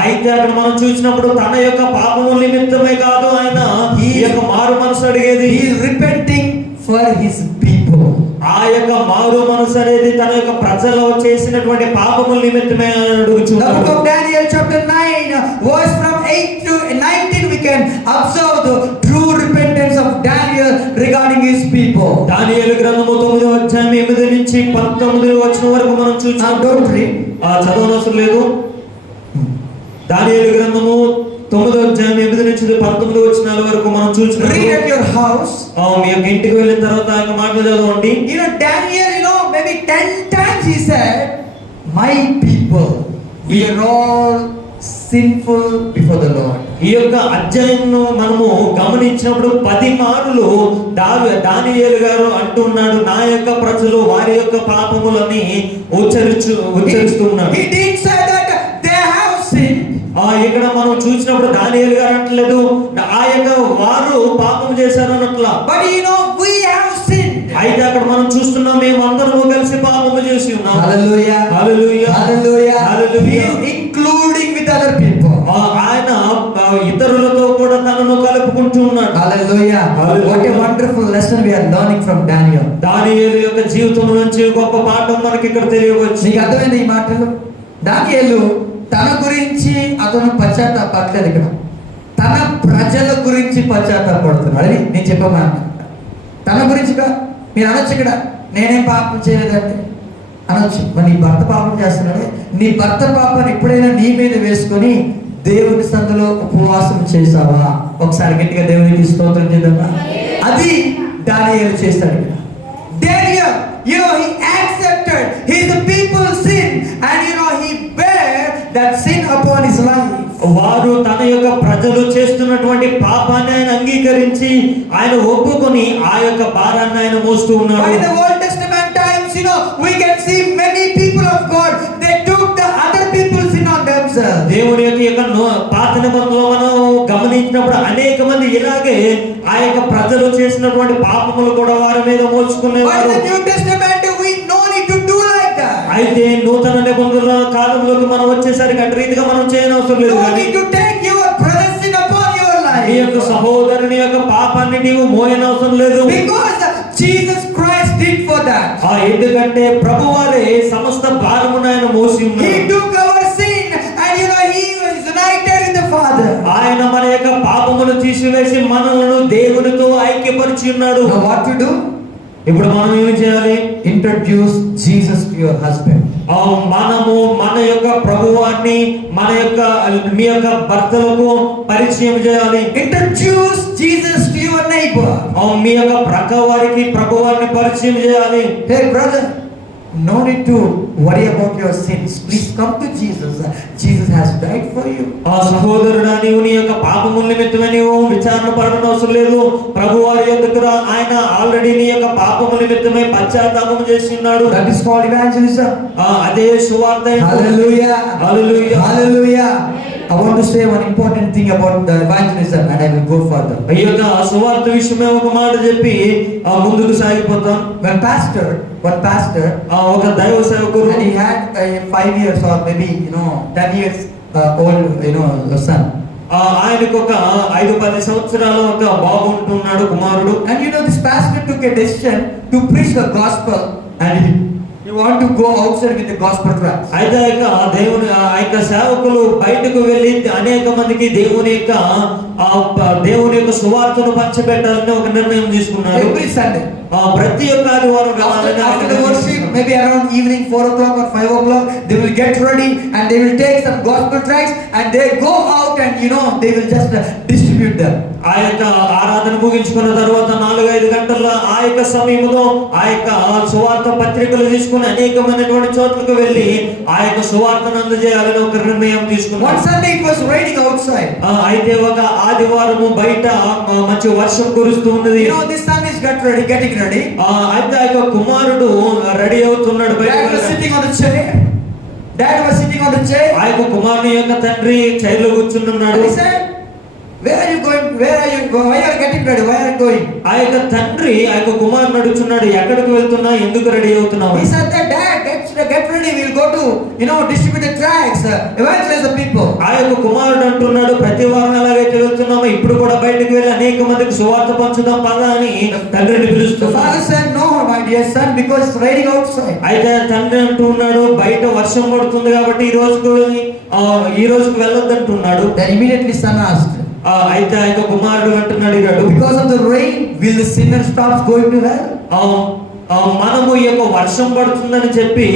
అయితే అక్కడ మనం చూసినప్పుడు తన యొక్క పాపము నిమిత్తమే కాదు ఆయన ఈ యొక్క మారు మనసు అడిగేది. He is repenting for his people. ఆ యొక్క మారు మనసు అనేది తన యొక్క ప్రజలు చేసినటువంటి పాపముల నిమిత్తమే అడుగుచున్నాడు. The book of Daniel chapter 9 verse from 8 to 19 we can observe the true repentance of Daniel regarding his people. దానియేలు గ్రంథము 9వ అధ్యాయం 8 నుంచి 19వ వచనం వరకు మనం చూస్తాం. Don't read. చదవనవసరం లేదు. దానియేలు గ్రంథము 9వ అధ్యాయం 8 నుంచి 19వ వచనాల వరకు మనం చూస్తాం. Read at your house. మీ యొక్క ఇంటికి వెళ్ళిన తర్వాత ఆ యొక్క మాటలు చదవండి. Daniel, maybe 10 times he said, my people, we are all sinful before the Lord. ఈ యొక్క అధ్యాయంను మనము గమనించినప్పుడు 10 మార్లు దానియేలు గారు అంటున్నాడు, నా యొక్క ప్రజలు వారి యొక్క పాపములని ఉచ్చరిస్తున్నాడు. He didn't say that they have sinned. ఇక్కడ మనం చూసినప్పుడు దానియేలు గారు అంటలేదు ఆ యొక్క వారు పాపం చేశారు అన్నట్లా. But we have sinned. అయితే అక్కడ మనం చూస్తున్నాం మేము అందరము కలిసి పాపము చేసి ఉన్నాం. Hallelujah. Hallelujah. Hallelujah. Hallelujah. He is including with other people. ఆయన ఇతరులతో కూడా తనను కలుపుకుంటూ ఉన్నాడు. Hallelujah. What a wonderful lesson we are learning from Daniel. దానియేలు యొక్క జీవితం నుంచి గొప్ప పాఠం మనకి ఇక్కడ తెలియవచ్చు. నీకు అర్థమైంది ఈ మాటలు? దానియేలు తన గురించి అతను పశ్చాత్తాపడలేదు, ఇక్కడ తన ప్రజల గురించి పశ్చాత్తాపడుతున్నాడు. అది నేను చెప్పమా, తన గురించి మీరు అనొచ్చు, ఇక్కడ నేనేం పాపం చేయలేదండి అనొచ్చు. మరి నీ భర్త పాపం చేస్తున్నాడు, నీ భర్త పాపాన్ని ఎప్పుడైనా నీ మీద వేసుకొని దేవుని సందులో ఉపవాసం చేసావా? ఒకసారి గట్టిగా దేవునికి స్తోత్రం చేద్దామా? అది దానియేలు చేస్తాడు. Daniel, he accepted his people's sin and he bear that sin upon his life. వారు తన యొక్క ప్రజలు చేస్తున్నటువంటి పాపాన్ని ఆయన అంగీకరించి ఆయన ఒప్పుకొని ఆ యొక్క భారాన్ని ఆయన మోస్తూ ఉన్నాడు. In the Old Testament times, we can see many people of God, they took the other people's sin on themselves. దేవుని యొక్క పాత నిబంధనలో మనం గమనించినప్పుడు అనేక మంది ఇలాగే ఆ యొక్క ప్రజలు చేసినటువంటి పాపములు కూడా వారి మీద మోసుకునేవారు. But in the New Testament we no need to do like that. అయితే నూతన నిబంధనల కాలంలోకి మనం వచ్చేసరికి అటు రీతిగా మనం చేయనవసరం లేదు. You need to take your brother's sin upon your life. నీ యొక్క సహోదరుని యొక్క పాపాన్ని నీవు మోయనవసరం లేదు. Because Jesus Christ did for that. ఎందుకంటే ప్రభువారే సమస్త భారమును ఆయన మోసి ఉన్నాడు. He took our sin and he was united with the Father. ఆయన మన యొక్క పాపమును తీసివేసి మనలను దేవునితో ఐక్యపరిచి ఉన్నాడు. Now what to do? ఇప్పుడు మనం ఏమి చేయాలి? Introduce Jesus to your husband. మనము మన యొక్క ప్రభువాన్ని మీ యొక్క భర్తలకు పరిచయం చేయాలి. Introduce Jesus to your neighbor. మీ యొక్క ప్రక్క వారికి ప్రభువాన్ని పరిచయం చేయాలి. Hey brother, No need to worry about your sins. Please come to Jesus. Jesus has died for you. ఆ సహోదరుడా, నీవు నీ యొక్క పాపముల నిమిత్తమే నీవు విచారణ పడడం అవసరం లేదు. ప్రభు వారి యొద్దకు రా. ఆయన ఆల్రెడీ నీ యొక్క పాపముల నిమిత్తమే పశ్చాత్తాపం చేసి ఉన్నాడు. That is called evangelism. అదే సువార్త. Hallelujah. Hallelujah. Hallelujah. I want to say one important thing about the evangelism and I will go further. ఈ యొక్క సువార్త విషయమే ఒక మాట చెప్పి ముందుకు సాగిపోతాం. One pastor, ఒక దైవ సేవకుడు, and he had a 5 years or maybe 10 years old son. ఆయనకు ఒక 5-10 సంవత్సరాల ఒక బాబు ఉంటున్నాడు, కుమారుడు. And this pastor took a decision to preach the gospel and he want to go outside with the gospel tracts. అయితే దేవుని ఆ యొక్క సేవకులు బయటకు వెళ్ళి అనేక మందికి దేవుని యొక్క సువార్తను పంచిపెట్టాలని ఒక నిర్ణయం తీసుకున్నారు. Every Sunday, ప్రతి ఒక్క ఆదివారం after the worship, maybe around evening 4 o'clock or 5 o'clock, they will get ready and they will take some gospel tracts and they go out and they will just distribute them. ఆ యొక్క ఆరాధన ముగించుకున్న తర్వాత 4-5 గంటల ఆ యొక్క సమయంలో ఆ యొక్క సువార్త పత్రికలు తీసుకుని అనేకమైనటువంటి చోట్లకు వెళ్ళి ఆ యొక్క సువార్తను అందజేయాలని ఒక నిర్ణయం తీసుకున్నారు. One Sunday it was raining outside. అయితే ఒక ఆదివారము బయట మంచి వర్షం కురుస్తూ ఉన్నది. This son is getting ready. అయితే ఆ యొక్క కుమారుడు రెడీ అవుతున్నాడు. Dad was sitting on the chair. ఆ యొక్క కుమారుని యొక్క తండ్రి చైర్లో కూర్చున్నాడు. He said, where are you going? Why are you getting ready? Why are you going? ఆ యొక్క తండ్రి ఆ యొక్క కుమారుడు అడుగుతున్నాడు, ఎక్కడికి వెళ్తున్నా, ఎందుకు రెడీ అవుతున్నావు? He said that, Dad, get ready. We'll go to distribute the tracts, evangelize the people. ఆ యొక్క కుమారుడు అంటున్నాడు, ప్రతి వారం ఎలాగైతే వెళ్తున్నామో ఇప్పుడు కూడా బయటకు వెళ్ళి అనేక మందికి సువార్త పంచుదాం పదా అని తండ్రిని The పిలుస్తున్నాడు. father said, no, my dear son, because it's raining outside. అయితే తండ్రి అంటున్నాడు, బయట వర్షం పడుతుంది కాబట్టి ఈ రోజుకు వెళ్ళొద్దు అంటున్నాడు. Then immediately son asked, అయితే ఆ యొక్క కుమారుడు అంటున్నాడు, because of the rain, will the sinner stop going to hell? మనము ఈ యొక్క వర్షం పడుతుందని చెప్పి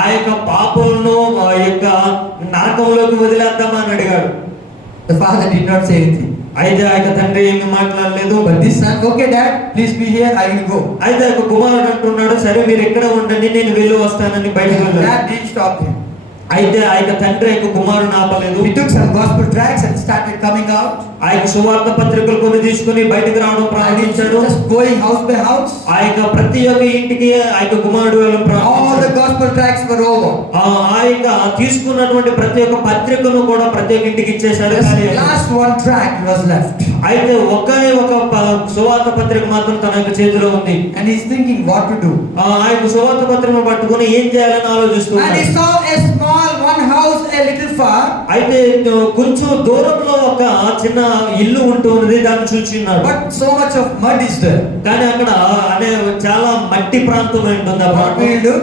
ఆ యొక్క పాపలను ఆ యొక్క నరకంలోకి వదిలేద్దామా అని అడిగాడు. The father did not say anything. అయితే ఆ యొక్క తండ్రి ఏమి మాట్లాడలేదు. But this son, okay Dad, please be here, I will go. అయితే ఆ యొక్క కుమారుడు అంటున్నాడు, సరే మీరు ఎక్కడ ఉండండి, నేను వెళ్ళి వస్తానని బయటకు వెళ్ళాడు. Dad didn't stop him. అయితే ఆ యొక్క తండ్రి యొక్క కుమారుని ఆపలేదు. He took some gospel tracts and started coming out. ఆ యొక్క సువార్త పత్రికలు కొన్ని తీసుకుని బయటకు రావడం ప్రారంభించాడు. Just going house by house. ఆ యొక్క ప్రతి ఒక్క ఇంటికి ఆ యొక్క కుమారుడు వెళ్ళడం All the ప్రారంభించాడు. gospel tracts were over. ఆ యొక్క తీసుకున్నటువంటి ప్రతి ఒక్క పత్రికను కూడా ప్రతి ఒక్క ఇంటికి ఇచ్చేశాడు. Just last one tract was left. అయితే ఒకే ఒక సువార్త పత్రిక మాత్రం తన యొక్క చేతిలో ఉంది. And he's thinking what to do. ఆ యొక్క సువార్త పత్రికను పట్టుకొని ఏం చేయాలని And he ఆలోచిస్తున్నాడు. saw a small one house a little far. అయితే కొంచెం దూరంలో ఒక చిన్న ఇల్లు ఉంటుంది, దాన్ని చూస్తున్నాడు. But so much of mud is there. కానీ అక్కడ చాలా మట్టి ప్రాంతం ఉంటుంది. ఆ What we will do?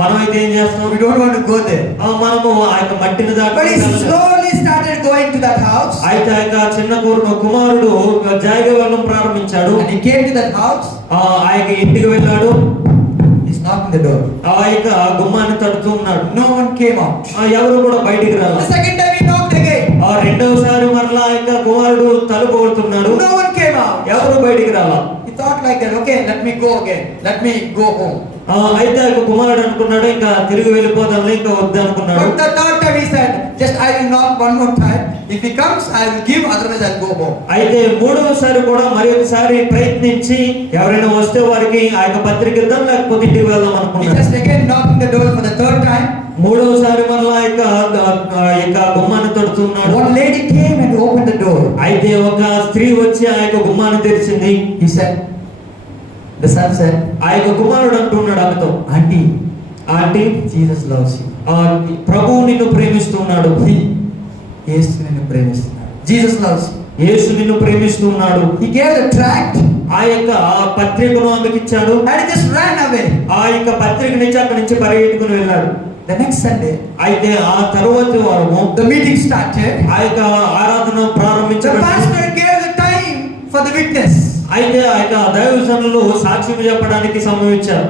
మనం అయితే ఏం చేస్తాం, We don't want to go there. మనము ఆ యొక్క మట్టిని But he దాటి slowly started going to that house. అయితే ఆ యొక్క చిన్న కుమారుడు జాయిగా వెళ్ళడం ప్రారంభించాడు. And he came to that house. ఆ యొక్క ఇంటికి వెళ్ళాడు. He's knocking the door. ఆ యొక్క గుమ్మాన్ని తడుతూ ఉన్నాడు. No one came out. ఎవరు కూడా బయటికి The రాలేదు. second time he knocked again. రెండవసారి మరలా ఆ యొక్క కుమారుడు తలుపు కొడుతున్నాడు. No one came out. ఎవరు బయటికి రాలా. He thought like that, okay, let me go again. Let me go home. అయితే ఆ యొక్క కుమారుడు అనుకున్నాడు, ఇంకా తిరిగి వెళ్ళిపోదాంలే, ఇంకా వద్దు అనుకున్నాడు. But the third time he said, just I will knock one more time. If he comes, I will give, otherwise I'll go home. అయితే మూడవసారి కూడా మరి ఒకసారి ప్రయత్నించి ఎవరైనా వస్తే వారికి ఆ యొక్క పత్రిక ఇద్దాం, లేకపోతే ఇంటికి వెళ్దాం He అనుకున్నాడు. just again knocking the door for the third time. మూడవసారి మరలా ఆ యొక్క గుమ్మాన్ని తడుతున్నాడు. One lady came and opened the door. అయితే ఒక స్త్రీ వచ్చి ఆ యొక్క గుమ్మాన్ని తెరిచింది. He said, the son said, ఆ యొక్క కుమారుడు అంటున్నాడు ఆమెతో, Auntie, aunty, Jesus loves you. ప్రభువు నిన్ను ప్రేమిస్తున్నాడు. యేసు నిన్ను ప్రేమిస్తున్నాడు. Jesus loves you. యేసు నిన్ను ప్రేమిస్తున్నాడు. He gave the tract ఆ యొక్క పత్రికను ఆమెకి ఇచ్చాడు. and he just ran away. ఆ యొక్క పత్రిక నుంచి అక్కడి నుంచి పరిగెత్తుకుని వెళ్ళాడు. The next Sunday, అయితే ఆ తరువాతి వారము the meeting started. ఆ యొక్క ఆరాధన The ప్రారంభించాడు. pastor gave the time for the witness. అయితే ఆ యొక్క దైవజనులు సాక్ష్యం చెప్పడానికి సమయం ఇచ్చారు.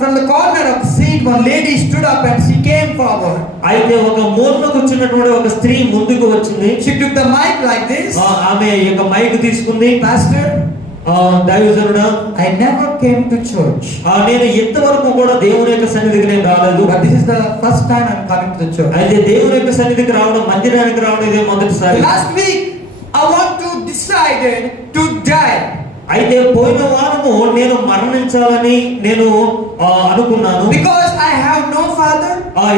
From the corner of the seat, one lady stood up and she came forward. అయితే ఒక మూలలో కూర్చున్నటువంటి ఒక స్త్రీ ముందుకు వచ్చింది. She took the mic like this. ఆమె ఈ యొక్క మైక్ తీసుకుంది. Pastor, దైవజనుడా, I never came to church. నేను ఇంతవరకు కూడా దేవుని యొక్క సన్నిధికి నేను రాలేదు. But this is the first time I'm coming to the church. అయితే దేవుని యొక్క సన్నిధికి రావడం, మందిరానికి రావడం ఇదే మొదటిసారి. Last week I want to decided to die. అయితే పోయిన వారము నేను మరణించాలని నేను అనుకున్నాను. Because I have no father.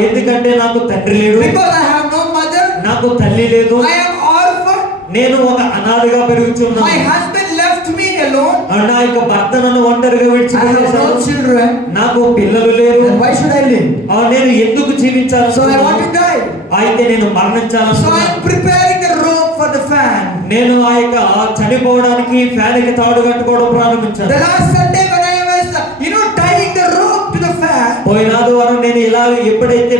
ఎందుకంటే నాకు తండ్రి లేడు. Because I have no mother. నాకు తల్లి లేదు. I am orphan. నేను ఒక అనాథగా పెరుగుచున్నాను. My husband left me alone. నా యొక్క భర్త నన్ను ఒంటరిగా I have no విడిచిపెట్టేశాడు. children. నాకు పిల్లలు లేరు. Then why should I live? నేను ఎందుకు జీవించాలి? So I want to die. అయితే నేను మరణించాలి. So I am preparing the rope for the fan. నేను ఆ యొక్క చనిపోవడానికి ఫ్యాన్ కి తాడు కట్టుకోవడం ప్రారంభించాను. The last Sunday when I was tying the rope to the fan. పోయిన ఆదివారం నేను ఇలా ఎప్పుడైతే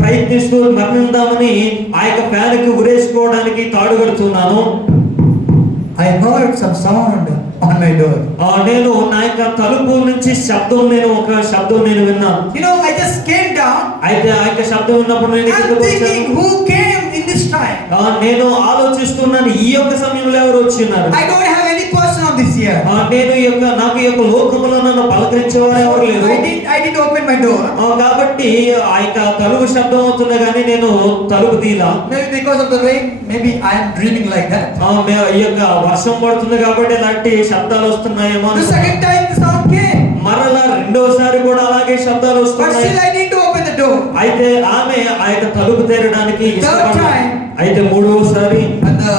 ప్రయత్నిస్తూ మరణిద్దామని ఆ యొక్క ఫ్యాన్ కి ఉరేసుకోవడానికి తాడు కడుతున్నాను, I heard some sound on my door. నేను నా యొక్క తలుపు నుంచి ఒక శబ్దం నేను విన్నాను. I just came down. అయితే ఆ యొక్క శబ్దం విన్నప్పుడు నేను I'm thinking who came in this time. నేను ఆలోచిస్తున్నాను, ఈ యొక్క సమయంలో ఎవరు వచ్చినారు. I don't have any person on this year. నేను నాకు ఈ యొక్క లోకములో నన్ను పలకరించేవారు ఎవరు లేరు. I didn't open my door. కాబట్టి ఆ యొక్క తలుపు శబ్దం అవుతున్నా కానీ నేను తలుపు తీలా. Maybe because of the rain, maybe I am dreaming like that. ఈ యొక్క వర్షం పడుతుంది కాబట్టి ఇలాంటి శబ్దాలు వస్తున్నాయేమో. The second time the sound came. మరలా రెండోసారి కూడా అలాగే శబ్దాలు But వస్తున్నాయి. still I need to open the door. అయితే ఆమె ఆ యొక్క తలుపు తెరడానికి Third time. అయితే మూడోసారి When the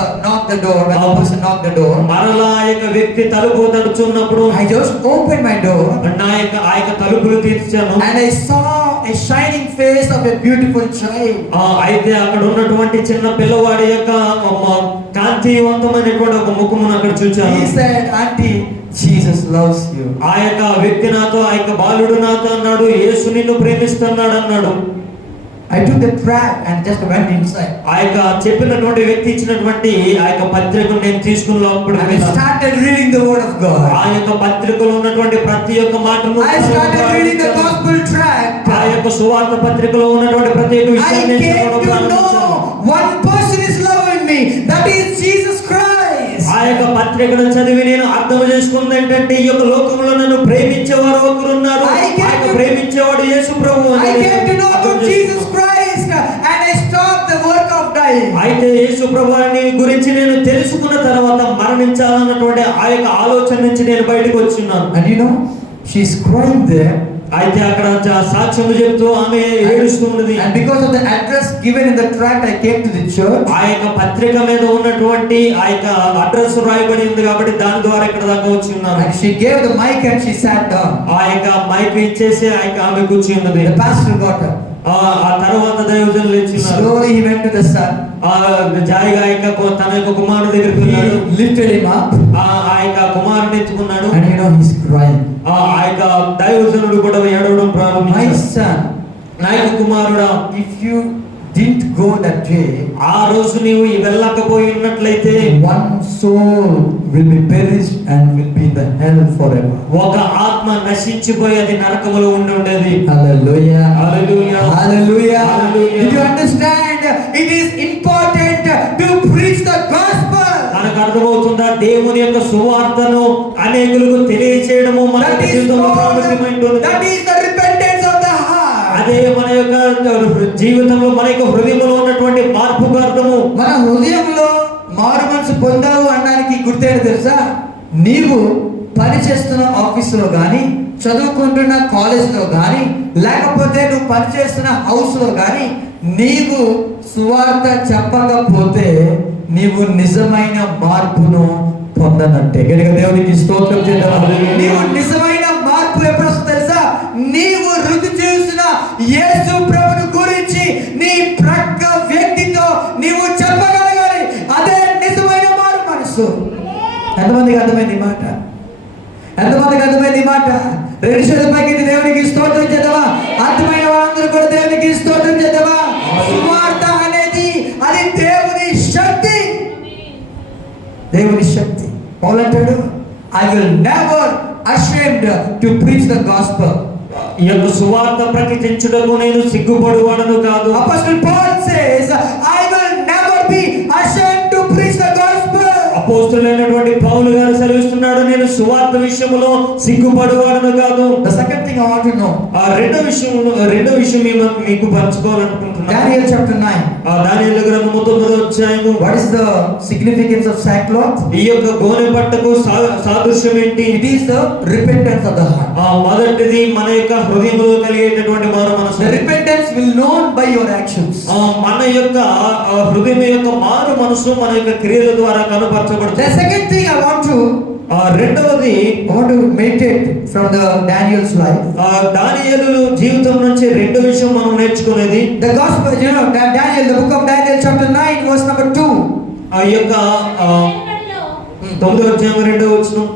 person knocked the door. మరలా ఆ యొక్క వ్యక్తి తలుపు తడుచున్నప్పుడు I just opened my door. ఆ యొక్క తలుపులు తీర్చాను. And I saw a shining face of a beautiful child. అయితే అక్కడ ఉన్నటువంటి చిన్న పిల్లవాడి యొక్క కాంతివంతమైనటువంటి ఒక ముఖమును అక్కడ చూచాను. He said, "Auntie, Jesus loves you." ఆ యొక్క వ్యక్తి నాతో, ఆ యొక్క బాలుడు నాతో అన్నాడు, యేసు నిన్ను ప్రేమిస్తున్నాడు అన్నాడు. I took the track and just went inside. ఆ యొక్క చెప్పినటువంటి వ్యక్తి ఇచ్చినటువంటి ఆ యొక్క పత్రికను నేను తీసుకుని లోపలికి I వెళ్ళాను. started reading the word of God. ఆ యొక్క పత్రికలో ఉన్నటువంటి ప్రతి ఒక్క మాటను I started reading the gospel tract. ఆ యొక్క సువార్త పత్రికలో ఉన్నటువంటి ప్రతి ఒక్క I విషయాన్ని నేను came చదవడం to ప్రారంభించాను. know one person is loving me. That is Jesus Christ. ఆ యొక్క పత్రికను చదివి నేను అర్థం చేసుకుంది ఏంటంటే ఈ యొక్క లోకంలో నన్ను ప్రేమించేవారు ఒకరు ఉన్నారు. ఆ యొక్క ప్రేమించేవాడు యేసు ప్రభువు. I came to know about Jesus Christ and I stopped the work of dying. అయితే యేసు ప్రభువుని గురించి నేను తెలుసుకున్న తర్వాత మరణించాలన్నటువంటి ఆ యొక్క ఆలోచన నుంచి నేను బయటకు వచ్చున్నాను. And she's crying there. అయితే అక్కడ సాక్ష్యం చెప్తూ ఆమె ఏడుస్తూ ఉన్నది. And because of the address given in the tract, I came to the church. ఆ యొక్క పత్రిక మీద ఉన్నటువంటి ఆ యొక్క అడ్రస్ రాయబడి ఉంది కాబట్టి దాని ద్వారా ఇక్కడ దాకా వచ్చి ఉన్నాను. And she gave the mic and she sat down. ఆ యొక్క మైక్ ఇచ్చేసి ఆ యొక్క ఆమె కూర్చుని ఉన్నది. The pastor got up. ఆ తర్వాత దైవజనులు ఇచ్చినారు. Slowly he went to the son. జాయిగా తన యొక్క కుమారుడి దగ్గరికి వెళ్ళాడు. Lifted him up. ఆ యొక్క కుమారుని ఎత్తుకున్నాడు. And he's crying. ఆ యొక్క దైవజనుడు కూడా ఏడవడం ప్రారంభించాడు. My son, నా యొక్క కుమారుడా, if you didn't go that day, ఆ రోజు నీవు వెళ్ళకపోయి ఉన్నట్లయితే one soul will be perished and will be in the hell forever. ఒక ఆత్మ నశించిపోయి అది నరకములో ఉండేది. Hallelujah. Hallelujah. Hallelujah. Hallelujah. Did you understand? It is important to preach the gospel. మనకు అర్థమవుతుందా? దేవుని యొక్క సువార్తను అనేకులకు తెలియజేయడము మన జీవితంలో ప్రాముఖ్యమైనది. That is the repentance of the heart. అదే మన యొక్క జీవితంలో మన యొక్క హృదయంలో ఉన్నటువంటి మార్పుకు అర్థము. మన హృదయంలో మారు మనసు పొందావు అనడానికి గుర్తేంటి తెలుసా? నీవు పనిచేస్తున్న ఆఫీసులో కానీ, చదువుకుంటున్న కాలేజ్లో కానీ, లేకపోతే నువ్వు పనిచేస్తున్న హౌస్లో కానీ నీవు సువార్త చెప్పకపోతే నీవు నిజమైన మార్పును పొందనట్టే. గట్టిగా దేవునికి స్తోత్రం చేద్దాం. నీవు నిజమైన మార్పు ఎప్పుడు వస్తుందో తెలుసా? నీవు రుచి చూసిన యేసు ప్రభువుని గురించి నీ ప్రక్క వ్యక్తితో నీవు చెప్పగలగాలి. అదే నిజమైన మారు మనసు. ఎంతమందికి అర్థమైంది ఈ మాట? ఎంతమందికి అర్థమైంది ఈ మాట? రెండు చేతులపైకి దేవునికి స్తోత్రం చేద్దామా? అర్థమైన వాళ్ళందరూ కూడా దేవునికి స్తోత్రం చేద్దామా? సువార్త అనేది అది దేవుని శక్తి. దేవుని శక్తి. పౌలు అంటాడు, I will never ashamed to preach the gospel. ఈ యొక్క సువార్త ప్రకటించుటకు నేను సిగ్గుపడువాడను కాదు. Apostle Paul says, I will never be ashamed to preach the gospel. అపోస్తలుడైనటువంటి పౌలు గారు సెలవిస్తున్నాడు, నేను సువార్త విషయంలో సిగ్గుపడువాడను కాదు. The second thing I want to know, ఆ రెండో విషయం మీకు పంచుకోవాలనుకుంటున్నాను. Daniel chapter 9. ఆ దానియేలు గ్రంథము 9వ అధ్యాయము. What is the significance of sackcloth? ఈ యొక్క గోనె పట్టకు సాదృశ్యం ఏంటి? It is the repentance of the heart. ఆ మొదటిది మన యొక్క హృదయంలో కలిగేటటువంటి మారు మనసు. The repentance will known by your actions. మన యొక్క హృదయం యొక్క మారు మనసు మన యొక్క క్రియల ద్వారా కనపరచబడుతుంది. The second thing I want to రెండవది meditate from the Daniel's life. దానియేలు జీవితం నుంచి రెండో విషయం మనం నేర్చుకునేది, The gospel, Daniel, the book of Daniel chapter 9 verse number 2. ఆ యొక్క 9వ అధ్యాయం 2వ వచనం.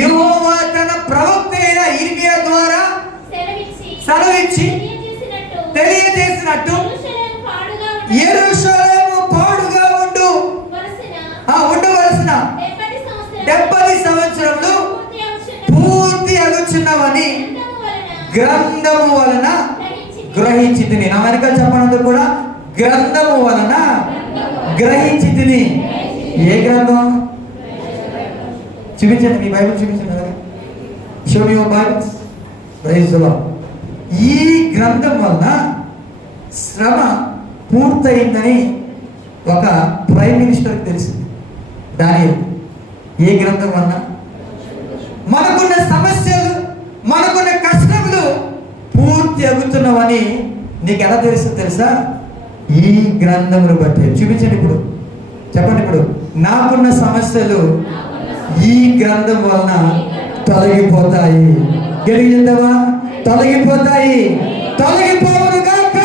యెహోవా తన ప్రవక్త అయిన ఇర్మియా ద్వారా సెలవిచ్చి తెలియజేసినట్టు యెరూషలేము పాడుగా ఉండవలసిన 70 సంవత్సరములు పూర్తి అగుచున్నవని గ్రంథము వలన గ్రహించితిని. నా వెనక చెప్పనందుకు కూడా గ్రంథము వలన గ్రహించితిని. ఏ గ్రంథం? చూపించండి, మీ బైబిల్ చూపించండి. Show me your Bibles. Praise the Lord. ఈ గ్రంథం వలన శ్రమ పూర్తయిందని ఒక ప్రైమ్ మినిస్టర్కి తెలిసింది, దానియేలు. ఏ గ్రంథం వలన? మనకున్న సమస్యలు, మనకున్న కష్టములు పూర్తి అవుతున్నవని నీకు ఎలా తెలుసా? ఈ గ్రంథమును బట్టి. చూపించండి ఇప్పుడు, చెప్పండి ఇప్పుడు. నాకున్న సమస్యలు ఈ గ్రంథం వలన తొలగిపోతాయి. గెలిగిందవా? తొలగిపోతాయి, తొలగిపోవును గాక.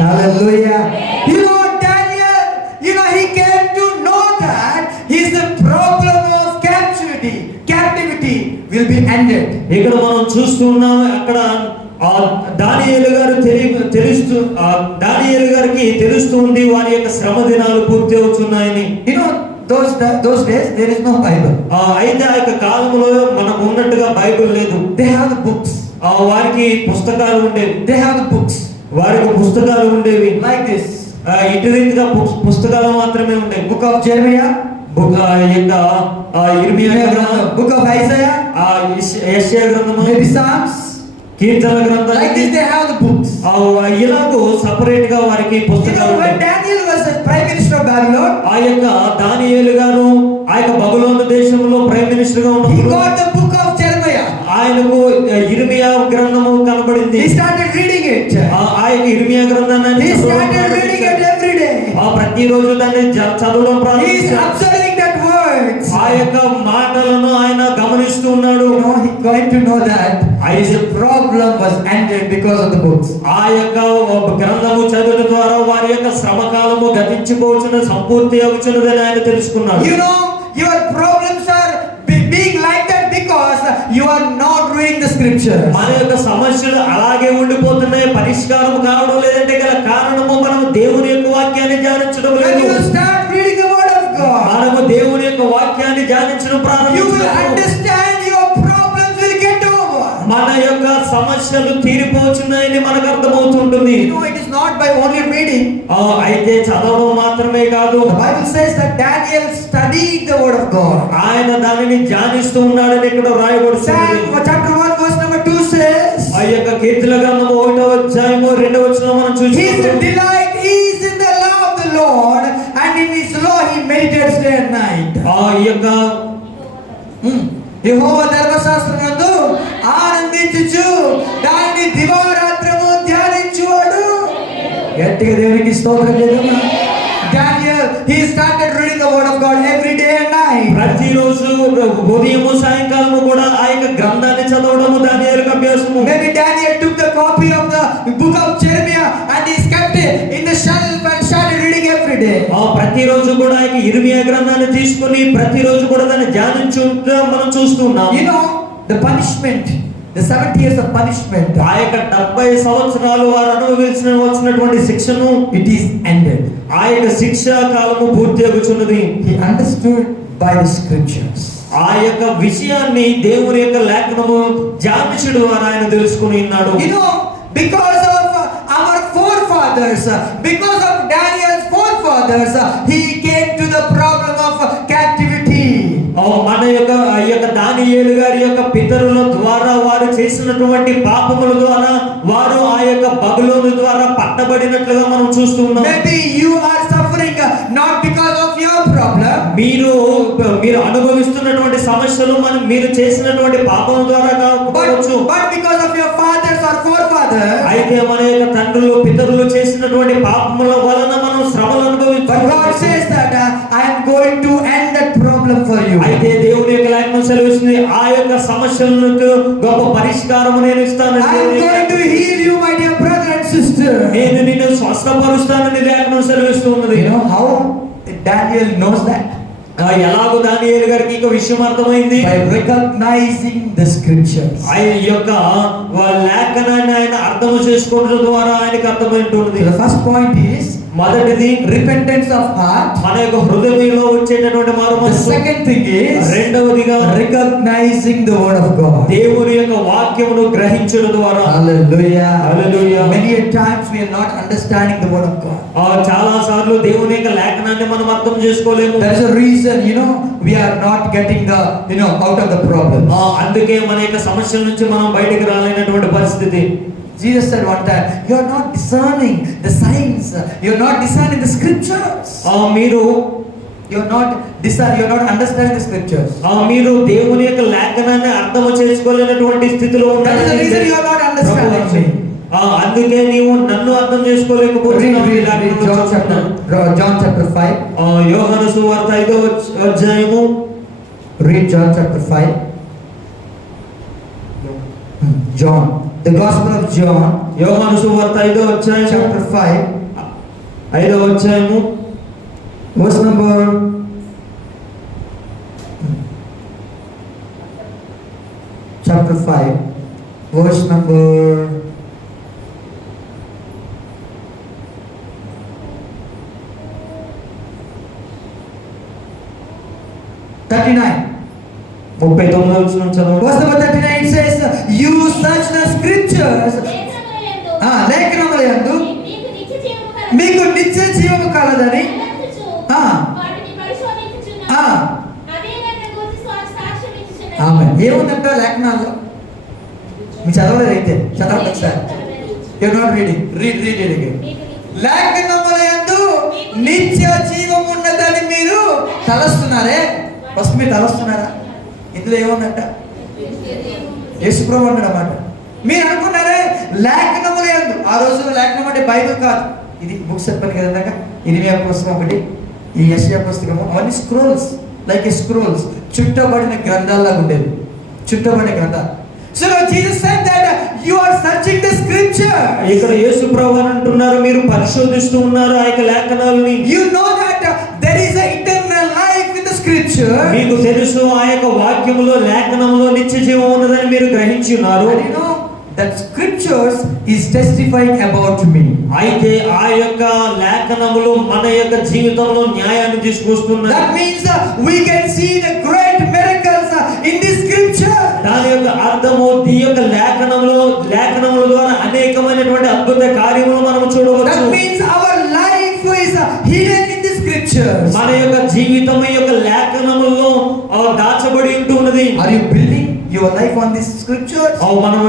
హల్లెలూయా. You know Daniel, he came to know that is the problem of captivity will be ended. ఇక్కడ మనం చూస్తున్నాం, అక్కడ దానియేలు గారికి తెలుస్తుంది వారి యొక్క శ్రమ దినాలు పూర్తి అవుతున్నాయని. Those days there is no Bible. అయితే ఆ యొక్క కాలంలో మనకు ఉన్నట్టుగా బైబిల్ లేదు. They have the books. వారికి పుస్తకాలు ఉండేవి. They have the books. వారికి పుస్తకాలు ఉండేవి Like this. ఇటు రీతిగా పుస్తకాలు మాత్రమే ఉండేవి. Book of Jeremiah, ఇర్మియా గ్రంథం, book of Isaiah, యెషయా గ్రంథం, maybe Psalms. కీర్తనల గ్రంథం. Like this they have the books. ఇలాగూ సెపరేట్ గా వారికి పుస్తకాలు. When Daniel was the prime minister of Babylon, ఆ యొక్క దానియేలు గారు ఆ యొక్క బబులోను దేశంలో ప్రైమ్ మినిస్టర్ గా he got the book of Jeremiah. ఆయనకు ఇర్మియా గ్రంథము కనబడింది. He started reading it. ఆ యొక్క ఇర్మియా గ్రంథాన్ని He started reading it every day. ప్రతిరోజు దాన్ని చదవడం He is observing that words. ఆ యొక్క మాటలను ఆయన గమనిస్తూ ఉన్నాడు. He going to know that his problem was ended because of the books. ఆ యొక్క గ్రంథము చదవడం ద్వారా వారి యొక్క శ్రమకాలము గతించిపోవచ్చును, సంపూర్తి అవుచున్నదని ఆయన తెలుసుకున్నాడు. Your problems are being like that because you are not reading the scripture. మన యొక్క సమస్యలు అలాగే ఉండిపోతున్నాయి, పరిష్కారం కావడం లేదంటే గల కారణము మనం దేవుని యొక్క వాక్యాన్ని ధ్యానించడం When లేదు. you start reading the word of God, మనము దేవుని యొక్క వాక్యాన్ని ధ్యానించడం you will ప్రారంభించాము. understand your problems will get over. మన యొక్క సమస్యలు తీరిపోతున్నాయని మనకు అర్థమవుతుంటుంది. It is not by only reading. అయితే చదవడం మాత్రమే కాదు. The Bible says that Daniel studied the word of God. ఆయన దానిని ధ్యానిస్తూ ఉన్నాడని ఇక్కడ రాయబడుతుంది. Chapter 1 verse number 2 says, ఆ యొక్క కీర్తన గ్రంథం 1వ అధ్యాయము 2వ వచనం మనం his చూస్తున్నాం. delight is in the law of the Lord, and in his law he meditates day and night. ఆ యొక్క యెహోవా ధర్మశాస్త్రమందు ఆనందించుచు దాన్ని దివారాత్రము ధ్యానించువాడు. గట్టిగా దేవునికి స్తోత్రం చేద్దామా. Daniel, he started reading the word of God every day and night. ప్రతిరోజు ఉదయము సాయంకాలము కూడా ఆ యొక్క గ్రంథాన్ని చదవడము దానియేలుకు అభ్యాసము. Maybe Daniel took the copy of the book of Jeremiah and he kept it in the shelf and started reading every day. ప్రతిరోజు కూడా ఆయన ఇర్మియా గ్రంథాన్ని తీసుకొని ప్రతిరోజు కూడా దాన్ని ధ్యానించుకుంటూ మనం చూస్తున్నాం. The punishment, the 70 years of punishment, ఆ యొక్క 70 సంవత్సరాలు వారు అనుభవించినటువంటి శిక్షను it is ended. ఆ యొక్క శిక్షా కాలము పూర్తి అవుతున్నది. He understood by the scriptures. ఆ యొక్క విషయాన్ని దేవుని యొక్క లేఖనము ధ్యానించడం ద్వారా ఆయన తెలుసుకుని ఉన్నాడు. Because of our forefathers forefathers, because of Daniel's forefathers, he came to the problem of captivity. మన యొక్క ఈ యొక్క దానియేలు గారి యొక్క పితరుల ద్వారా వారు చేసినటువంటి పాపముల ద్వారా వారు ఆ యొక్క బబులోను ద్వారా పట్టబడినట్లుగా మనం చూస్తున్నాం. Maybe you are suffering not because of your problem. మీరు అనుభవిస్తున్నటువంటి సమస్యలు మీరు చేసినటువంటి పాపం ద్వారా కావచ్చు, but because of your fathers or forefathers. అయితే మన యొక్క తండ్రులు పితరులు చేసినటువంటి పాపముల వలన మనం శ్రమలు అనుభవిస్తాం. God says that I am going to end that problem for you. అయితే దేవుని యొక్క లేఖనం సెలవిస్తుంది ఆ యొక్క సమస్యలకు గొప్ప పరిష్కారం నేను ఇస్తాను. I am going to heal you, my dear brother and sister. నేను నిన్ను స్వస్థపరుస్తానని లేఖనం సెలవిస్తున్నది. You know how Daniel knows that? ఎలాగో దానియేలు గారికి ఒక విషయం అర్థమైంది. By recognizing the scriptures. ఆయన యొక్క లేఖనాన్ని ఆయన అర్థం చేసుకోవడం ద్వారా ఆయనకు అర్థమైంటుంది. The first point is మొదటిది repentance of heart. మన యొక్క హృదయంలో వచ్చేటటువంటి మారుమనస్సు. The second thing is రెండవదిగా recognizing the word of God. దేవుని యొక్క వాక్యమును గ్రహించడం ద్వారా. Hallelujah. Hallelujah. Many times we are not understanding the word of God. చాలా సార్లు దేవుని యొక్క లేఖనాన్ని మనం అర్థం చేసుకోలేము. There is a reason, we are not getting the, out of the problem. అందుకే మన యొక్క సమస్యల నుంచి మనం బయటికి రాలేనటువంటి పరిస్థితి. Jesus said one time, you are not discerning the signs, you are not discerning the scriptures. You are not understanding the scriptures. మీరు దేవుని యొక్క లేఖనాన్ని అర్థం చేసుకోలేనటువంటి స్థితిలో That is the reason you are not understanding me. అందుకే నీవు నన్ను అర్థం చేసుకోలేకపోతున్నావు. John chapter 5. యోహాను సువార్త 5వ అధ్యాయము. Read John chapter 5. John, the Gospel of John, యోహాను సువార్త 5వ అధ్యాయం chapter 5, 5వ అధ్యాయము verse number 5, verse number 39. 39వ వచనం చదవండి. Verse number 39 says, you search the scriptures. లేఖనములందు మీకు నిత్య జీవము కలదని ఆమేన్. ఏముందంటే లేఖనాల్లో మీరు చదవలేదు అయితే చదవండి ఒకసారి. You are not reading. Read it again. లేఖనములందు నిత్య జీవము ఉన్నదని మీరు తలస్తున్నారే. ఫస్ట్ మీరు తలస్తున్నారా? ఇందులో ఏముందంట? యేసుప్రభు అన్నాడు అన్నమాట. మీరు అనుకున్నారే లేఖనములందు. ఆ రోజుల్లో లేఖనం అంటే బైబిల్ కాదు. ఇది బుక్స్ చెప్పాను కదా, ఇర్మియా పుస్తకం ఒకటి, ఈ యెషయా పుస్తకం, అవన్నీ స్క్రోల్స్, లైక్ స్క్రోల్స్, చుట్టబడిన గ్రంథాల్లాగా ఉండేవి. చుట్టబడిన గ్రంథాలు. So Jesus said that you are searching the scripture. ఇక్కడ యేసు ప్రభువు అంటున్నారు మీరు పరిశోధిస్తూ ఉన్నారు ఆ యొక్క లేఖనాలని. You know that there is a eternal life in the scripture. మీకు తెలుసు ఆ యొక్క వాక్యములో లేఖనములో నిత్య జీవం ఉన్నదని మీరు గ్రహించి ఉన్నారు. And you know that scriptures is testifying about me. అయితే ఆ యొక్క లేఖనములు మన యొక్క జీవితంలో న్యాయాన్ని తీసుకొస్తున్నాయి. That means we can see the great miracles in this scripture. దాని యొక్క అర్థము ఈ యొక్క లేఖనముల ద్వారా అనేకమైనటువంటి అద్భుత కార్యములు మనం చూడవచ్చు. That means our life is hidden in the scriptures. మన యొక్క జీవితం ఈ యొక్క లేఖనములో దాచబడి ఉంటున్నది. Are you building your life on these scriptures?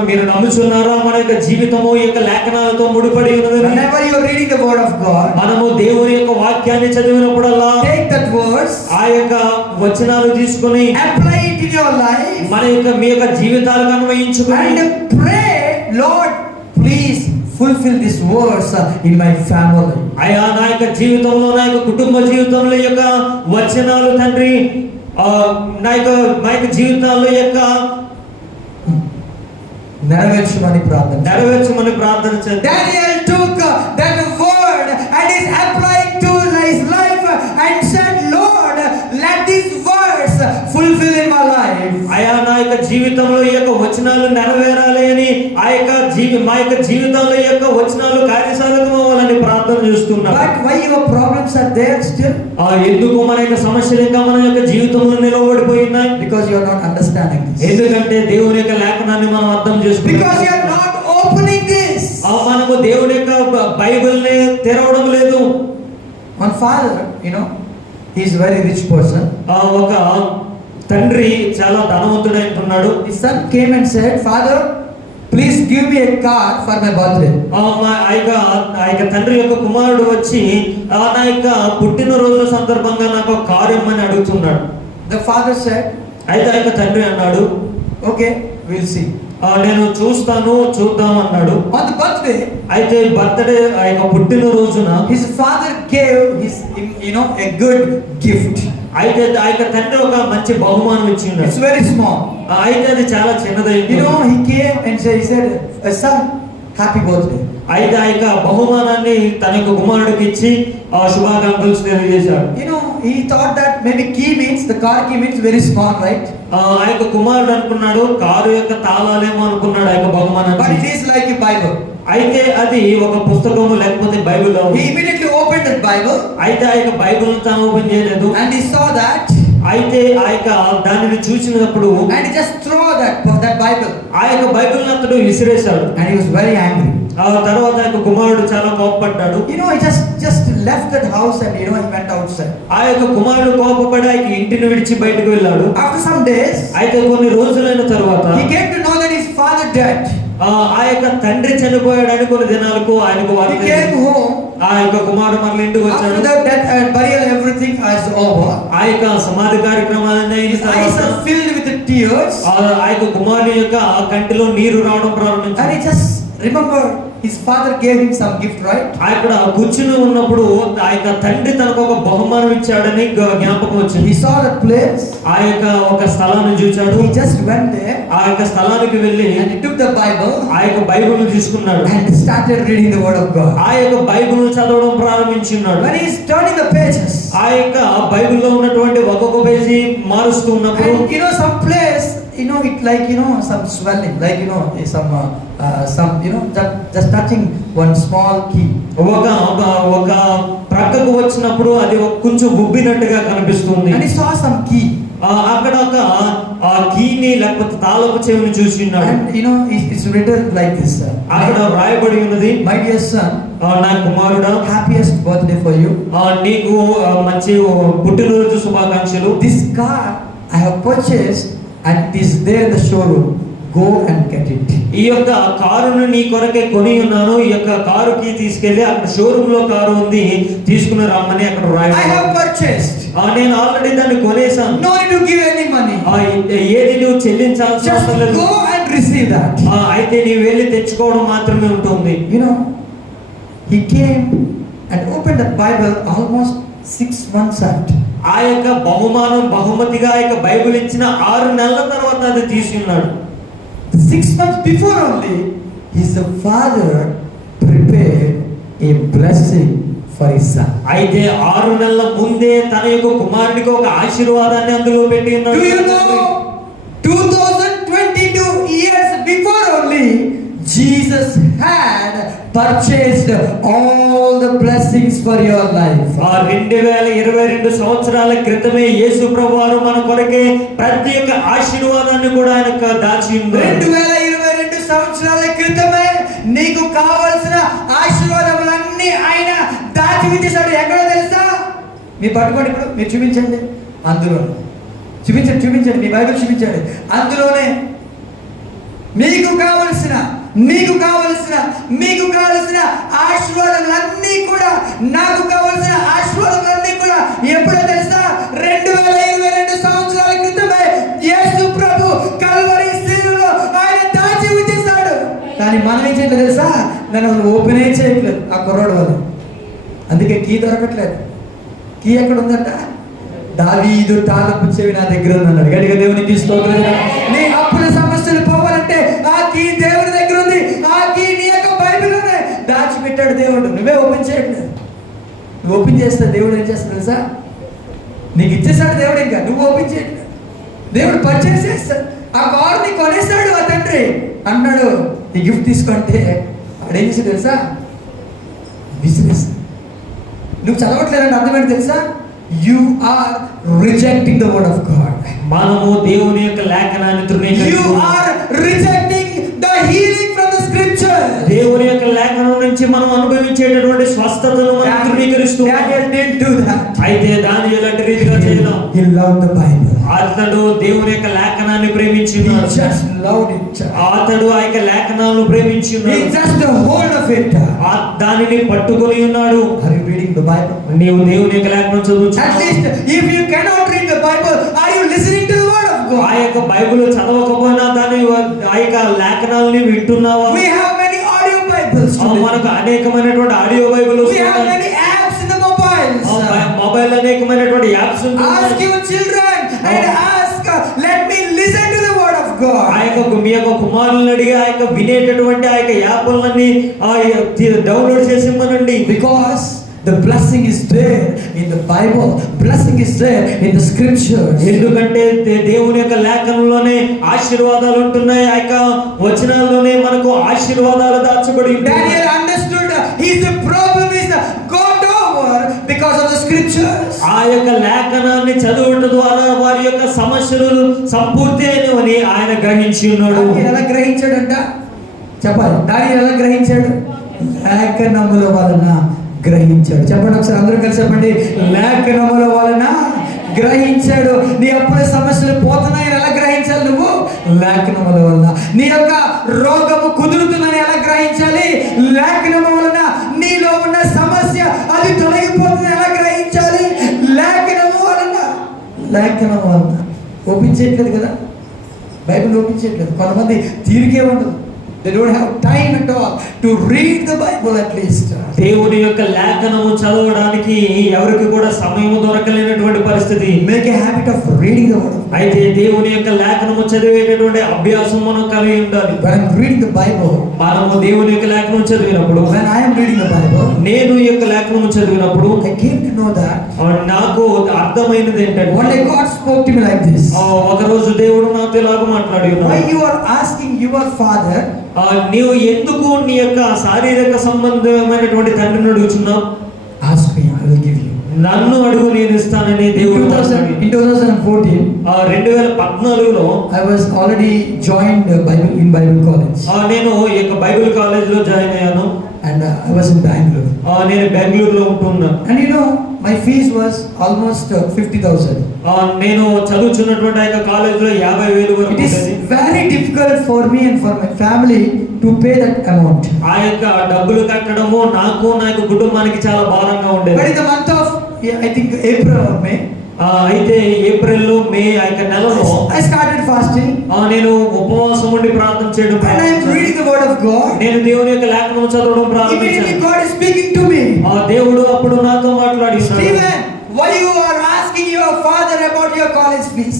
మీరు నమ్ముచున్నారా మన యొక్క జీవితము ఈ యొక్క లేఖనాలతో ముడిపడి ఉన్నది? Whenever you are reading the word of God, మనము దేవుని యొక్క వాక్యాన్ని చదివినప్పుడల్లా take that verse, ఆ యొక్క వచనాలు తీసుకొని apply it in your life, మీ యొక్క జీవితాలకు అన్వయించుకొని and pray, Lord, please fulfill this verse in my family. అయ్యా నా యొక్క జీవితంలో నా యొక్క కుటుంబ జీవితంలో యొక్క వచనాలు తండ్రి నా యొక్క జీవితాల్లో యొక్క నెరవేర్చమని ప్రార్థన చేద్దాం. Daniel took that word and is applying to his life and said, Lord, let these words fulfill in my life. అయ్యా నా యొక్క జీవితంలో ఈ యొక్క వచనాలు నెరవేరాలి అని మా యొక్క జీవితంలో ఈ యొక్క వచనాలు కార్యసాధకం అవ్వాలని ప్రార్థన చేస్తున్నాం. But why your problems are there still? ఎందుకు మన యొక్క సమస్యలు ఇంకా మన యొక్క జీవితంలో నిలబడిపోయి ఉన్నాయి? Because you are not understanding this. ఎందుకంటే దేవుని యొక్క లేఖనాన్ని మనం అర్థం చేసుకోవాలి. Because you are not opening this. మనము దేవుని యొక్క బైబిల్ని తెరవడం లేదు. One father, he is a very rich person. ఒక తండ్రి చాలా ధనవంతుడై ఉంటున్నాడు. His son came and said, "Father, please give me a car for my birthday." ఆ యొక్క తండ్రి యొక్క కుమారుడు వచ్చి నా యొక్క పుట్టినరోజు సందర్భంగా నాకు ఒక కారు ఇమ్మని అడుగుతున్నాడు. The father said, అయితే ఆ యొక్క తండ్రి అన్నాడు, "Okay, we'll see." నేను చూద్దాం అన్నాడు. On the birthday, అయితే బర్త్డే ఆ యొక్క పుట్టినరోజున his father gave a good gift. అయితే ఆ యొక్క తండ్రి ఒక మంచి బహుమానం ఇచ్చిండు. It's very small. అయితే అది చాలా చిన్నదైంది. He came and said, "Son, happy birthday." అయితే ఆ యొక్క బహుమానాన్ని తన యొక్క కుమారుడికి ఇచ్చి శుభాకాంక్షలు తెలియజేశాడు. He thought that maybe the car key means very small, right? ఆ యొక్క కుమారుడు అనుకున్నాడు కారు యొక్క తాళాలేమో అనుకున్నాడు ఆ యొక్క బహుమానాన్ని. But it is like a Bible. అయితే అది ఒక పుస్తకము లేకపోతే Bible. He immediately opened the Bible. అయితే ఆ యొక్క బైబిల్ తాను ఓపెన్ చేయలేదు. And he saw that. అయితే ఆ యొక్క దానిని చూసినప్పుడు and he just threw that Bible. ఆ యొక్క బైబిల్ అతడు విసిరేశాడు. And he was very angry. ఆ తర్వాత ఆ యొక్క కుమారుడు చాలా కోపపడ్డాడు. He just left that house and he went outside. ఆ యొక్క కుమారుడు కోపపడి ఆ యొక్క ఇంటిని విడిచి బయటకు వెళ్ళాడు. After some days, అయితే కొన్ని రోజులైన తర్వాత he came to know that his father dead. ఆ యొక్క తండ్రి చనిపోయాడని కొన్ని దినాలకు ఆయనకు వార్త. He came home. ఆ యొక్క కుమారుడు మళ్ళీ ఇంటికి వచ్చాడు. After the death and burial, everything is over. ఆ యొక్క సమాధి కార్యక్రమాలన్నీ His eyes are filled with tears. ఆ యొక్క కుమారుని యొక్క కంటిలో నీరు రావడం ప్రారంభించింది. And he just remembered his father gave him some gift, right? అక్కడ కూర్చుని ఉన్నప్పుడు ఆ యొక్క తండ్రి తనకు ఒక బహుమానం ఇచ్చాడని జ్ఞాపకం వచ్చింది. He saw that place. ఆ యొక్క ఒక స్థలాన్ని చూచాడు. He just went there. ఆ యొక్క స్థలానికి వెళ్ళి and he took the Bible. ఆ యొక్క బైబిల్ తీసుకున్నాడు. and started reading the word of God. ఆ యొక్క బైబిల్ చదవడం ప్రారంభించున్నాడు. When he is turning the pages, ఆ యొక్క బైబిల్లో ఉన్నటువంటి ఒక్కొక్క పేజీ మారుస్తూ ఉన్నప్పుడు and some place, it like some swelling, like some just touching one small key. ఒక ప్రక్కకు వచ్చినప్పుడు అది కొంచెం ఉబ్బినట్టుగా కనిపిస్తుంది. and he saw some key. అక్కడ ఒక కీని లేకపోతే తాళపు చెవిని చూసినాడు. and it's written like this, అక్కడ రాయబడి ఉన్నది, "My dear son, నా కుమారుడా, happiest birthday for you. నీకు మంచి పుట్టినరోజు శుభాకాంక్షలు. This car I have purchased and it is there in the showroom. Go and get it." ఈ యొక్క కారును నీ కొరకే కొని ఉన్నాను. ఈ యొక్క కారుకి తీసుకెళ్లి అక్కడ షోరూమ్ లో కారు ఉంది, తీసుకుని రమ్మని అక్కడ రాయబడి. I have purchased. నేను ఆల్రెడీ దాన్ని కొనేసాను. No need to give any money. ఏది నువ్వు చెల్లించాల్సిన just అవసరం లేదు. go and receive that. అయితే నీ వెళ్ళి తెచ్చుకోవడం మాత్రమే ఉంటుంది. He came and opened the Bible almost 6 months after. ఆ యొక్క బహుమతిగా ఆ యొక్క బైబిల్ ఇచ్చిన 6 నెలల తర్వాత అది తీసుకున్నాడు. 6 months before only, his father prepared a blessing for his son. అయితే 6 నెలల ముందే తన యొక్క కుమారుడికి ఒక ఆశీర్వాదాన్ని అందులో పెట్టి ఉన్నాడు. Do you know 2022 years before only, Jesus had purchased all the blessings for your life. 2022 సంవత్సరాల క్రితమే యేసు ప్రభువారు మన కొరకే ప్రత్యేక ఆశీర్వాదాన్ని కూడా ఆయనకు దాచి ఉన్నాడు. 2022 సంవత్సరాల క్రితమే నీకు కావాల్సిన ఆశీర్వాదములన్నీ ఆయన దాచి ఉంచేశాడు. ఎక్కడో తెలుసా? మీ పట్టుకోండి, ఇప్పుడు మీరు చూపించండి. అందులో చూపించండి మీ బైబిల్ చూపించండి. అందులోనే మీకు కావలసిన ఆశీర్వాదములన్నీ కూడా, నాకు కావలసిన ఆశీర్వాదములన్నీ కూడా ఎప్పుడో తెలుసా? 2022 సంవత్సరాల క్రితమే యేసు ప్రభు కల్వరి శిలువలో ఆయన దాచి ఉంచేశాడు. కానీ మనం ఏం చేయట్లేదు తెలుసా? దాన్ని ఓపెన్ చేయట్లేదు ఆ కుర్రాడు వల్ల. అందుకే కీ దొరకట్లేదు. కీ ఎక్కడ ఉందంట? దావీదు తాళపు చెవి నా దగ్గర ఉందన్నాడు. గడిగా దేవునికి స్తోత్రం. నీ అప్పుల సమస్యలు పోవాలంటే ఆ కీ దేవుని దగ్గర ఉంది. ఆ కీ నీ యొక్క బైబిల్లోనే దాచిపెట్టాడు దేవుడు. నువ్వే ఓపెన్ చేయట్లేదు. నువ్వు ఓపెన్ చేస్తే దేవుడు ఏం చేస్తాడు తెలుసా? నీకు ఇచ్చేసాడు దేవుడు. ఇంకా నువ్వు ఓపెన్ చేయట్లేదు. దేవుడు పర్చేస్ చేస్తాడు. ఆ కారుని కొనేసాడు ఆ తండ్రి. అన్నాడు ఈ గిఫ్ట్ తీసుకుంటే అడేం చేసి తెలుసా? బిజినెస్. నువ్వు చదవట్లేదంటే అర్థమేంటి తెలుసా? You are rejecting the word of God. మనము దేవుని యొక్క లేఖనాన్ని You are rejecting the healing from the scripture. దేవుని యొక్క లేఖనం నుంచి ఇచ్చేటటువంటి స్వస్థతను మనం ధృవీకరిస్తూ Daniel didn't do that. అయితే దానియేలు అలాంటి రీతిగా చేయలేదు. He loved the Bible. అతడు దేవుని యొక్క లేఖనాన్ని ప్రేమించి He ఉన్నాడు. just loved it. అతడు ఆ యొక్క లేఖనాలను ప్రేమించి He ఉన్నాడు. just hold of it. దానిని పట్టుకొని ఉన్నాడు. Are you reading the Bible? నీవు దేవుని యొక్క లేఖనం At చదువుచున్నావు. least if you cannot read the Bible, are you listening to the word of ఆ God? యొక్క బైబిల్ చదవకపోయినా దాని ఆ యొక్క లేఖనాలని వింటున్నావా? We have many audio Bibles today. మనకు అనేకమైనటువంటి audio Bible We have many apps in the mobiles. Mobile అనేకమైనటువంటి apps Ask your children and ask, let me listen to the word of God. ఆ యొక్క మీ యొక్క కుమారులను అడిగి ఆ యొక్క వినేటటువంటి ఆ యొక్క యాప్లన్నీ డౌన్లోడ్ చేసి ఇవ్వనండి. Because the blessing is there in the Bible. Blessing is there in the scriptures. ఎందుకంటే దేవుని యొక్క లేఖనంలోనే ఆశీర్వాదాలు ఉంటున్నాయి. ఆ యొక్క వచనాల్లోనే మనకు ఆశీర్వాదాలు దాచబడి ఉంటాయి. Daniel understood his problem is got over because of the scriptures. ఆ యొక్క లేఖనాన్ని చదువుట ద్వారా వారి యొక్క సమస్యలు సంపూర్తి అయినవని ఆయన గ్రహించి ఉన్నాడు. దానియేలు ఎలా గ్రహించాడంట చెప్పాలి. దానియేలు ఎలా గ్రహించాడు? లేఖనముల వలన గ్రహించాడు. చెప్పండి ఒకసారి అందరూ కలిసి చెప్పండి. లేఖనముల వలన గ్రహించాడు. నీ అప్పుడే సమస్యలు పోతున్నాయని ఎలా గ్రహించాలి నువ్వు? లేఖనముల వలన. నీ యొక్క రోగము కుదురుతుందని ఎలా గ్రహించాలి? లేఖనము వలన. నీలో ఉన్న సమస్య అది తొలగిపోతుంది ఎలా గ్రహించాలి? లేఖనము వలన. లేఖనము వలన. ఒప్పించేయట్లేదు కదా, బైబిల్ ఒప్పించేయట్లేదు. కొంతమంది తీరికే ఉండదు. They don't have time at all to read the Bible at least. దేవుని యొక్క లేఖనము చదవడానికి ఎవరికి కూడా సమయం దొరకలేనటువంటి పరిస్థితి. Make a habit of reading the word of God. అయితే దేవుని యొక్క లేఖనము చదివేటటువంటి అభ్యాసం మనం కలిగి ఉండాలి. When I'm reading the Bible, మనము దేవుని యొక్క లేఖనం చదివినప్పుడు, when I am reading the Bible, నేను ఈ యొక్క లేఖనము చదివినప్పుడు I came to know that నాకు అర్థమైనది ఏంటంటే one day God spoke to me like this. ఒక రోజు దేవుడు నాతో ఇలాగ మాట్లాడి ఉన్నాడు. Why you are asking your father? నీవు ఎందుకు నీ యొక్క శారీరక సంబంధమైనటువంటి తండ్రిని అడుగుచున్నావు? Ask me, I will give you. నన్ను అడుగు నేను ఇస్తానని దేవుడు In 2014, 2014లో I was already joined in Bible college, నేను ఈ యొక్క బైబిల్ కాలేజ్ లో జాయిన్ అయ్యాను. and I was in Bangalore. నేను బెంగళూరులో ఉంటున్నాను. And you know, my fees was almost 50,000. నేను చదువుతున్నటువంటి ఆ యొక్క కాలేజ్ లో 50,000 వరకు It is ఉండేది. very difficult for me and for my family to pay that amount. ఆ యొక్క డబ్బులు కట్టడము నాకు నా యొక్క కుటుంబానికి చాలా భారంగా ఉండేది. But in the month of, I think April or May, అయితే ఏప్రిల్ మే ఆ యొక్క నెలలో I started fasting నేను ఉపవాసం ఉండి ప్రార్థన చేయడం and I am reading the word of God. నేను దేవుని యొక్క లేఖనం చదవడం ప్రారంభించాను. Immediately God is speaking to me. దేవుడు అప్పుడు నాతో మాట్లాడిస్తున్నాడు. Stephen, why you are asking your father about your college fees?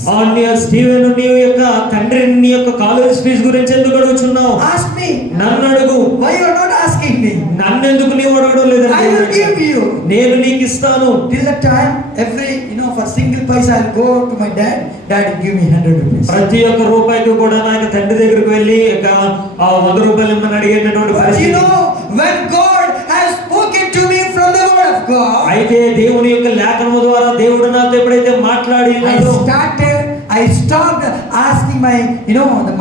Steven, నీ యొక్క తండ్రిని నీ యొక్క కాలేజ్ ఫీజు గురించి ఎందుకు అడుగుచున్నావు? Ask me. నన్ను అడుగు. Why you are not asking me? నన్ను ఎందుకు నీవు అడగడం I will లేదంటే give you. నేను నీకు ఇస్తాను. Till that time, every for single paisa I'll go to my dad. Dad, give me 100 rupees. ప్రతి ఒక్క రూపాయికి కూడా నా యొక్క తండ్రి దగ్గరికి వెళ్ళి 100 రూపాయలు ఇమ్మని అడిగేటటువంటి But పరిస్థితి. when God has spoken to me from the word of God, అయితే దేవుని యొక్క లేఖనము ద్వారా దేవుడు నాతో ఎప్పుడైతే మాట్లాడినాడో I stopped asking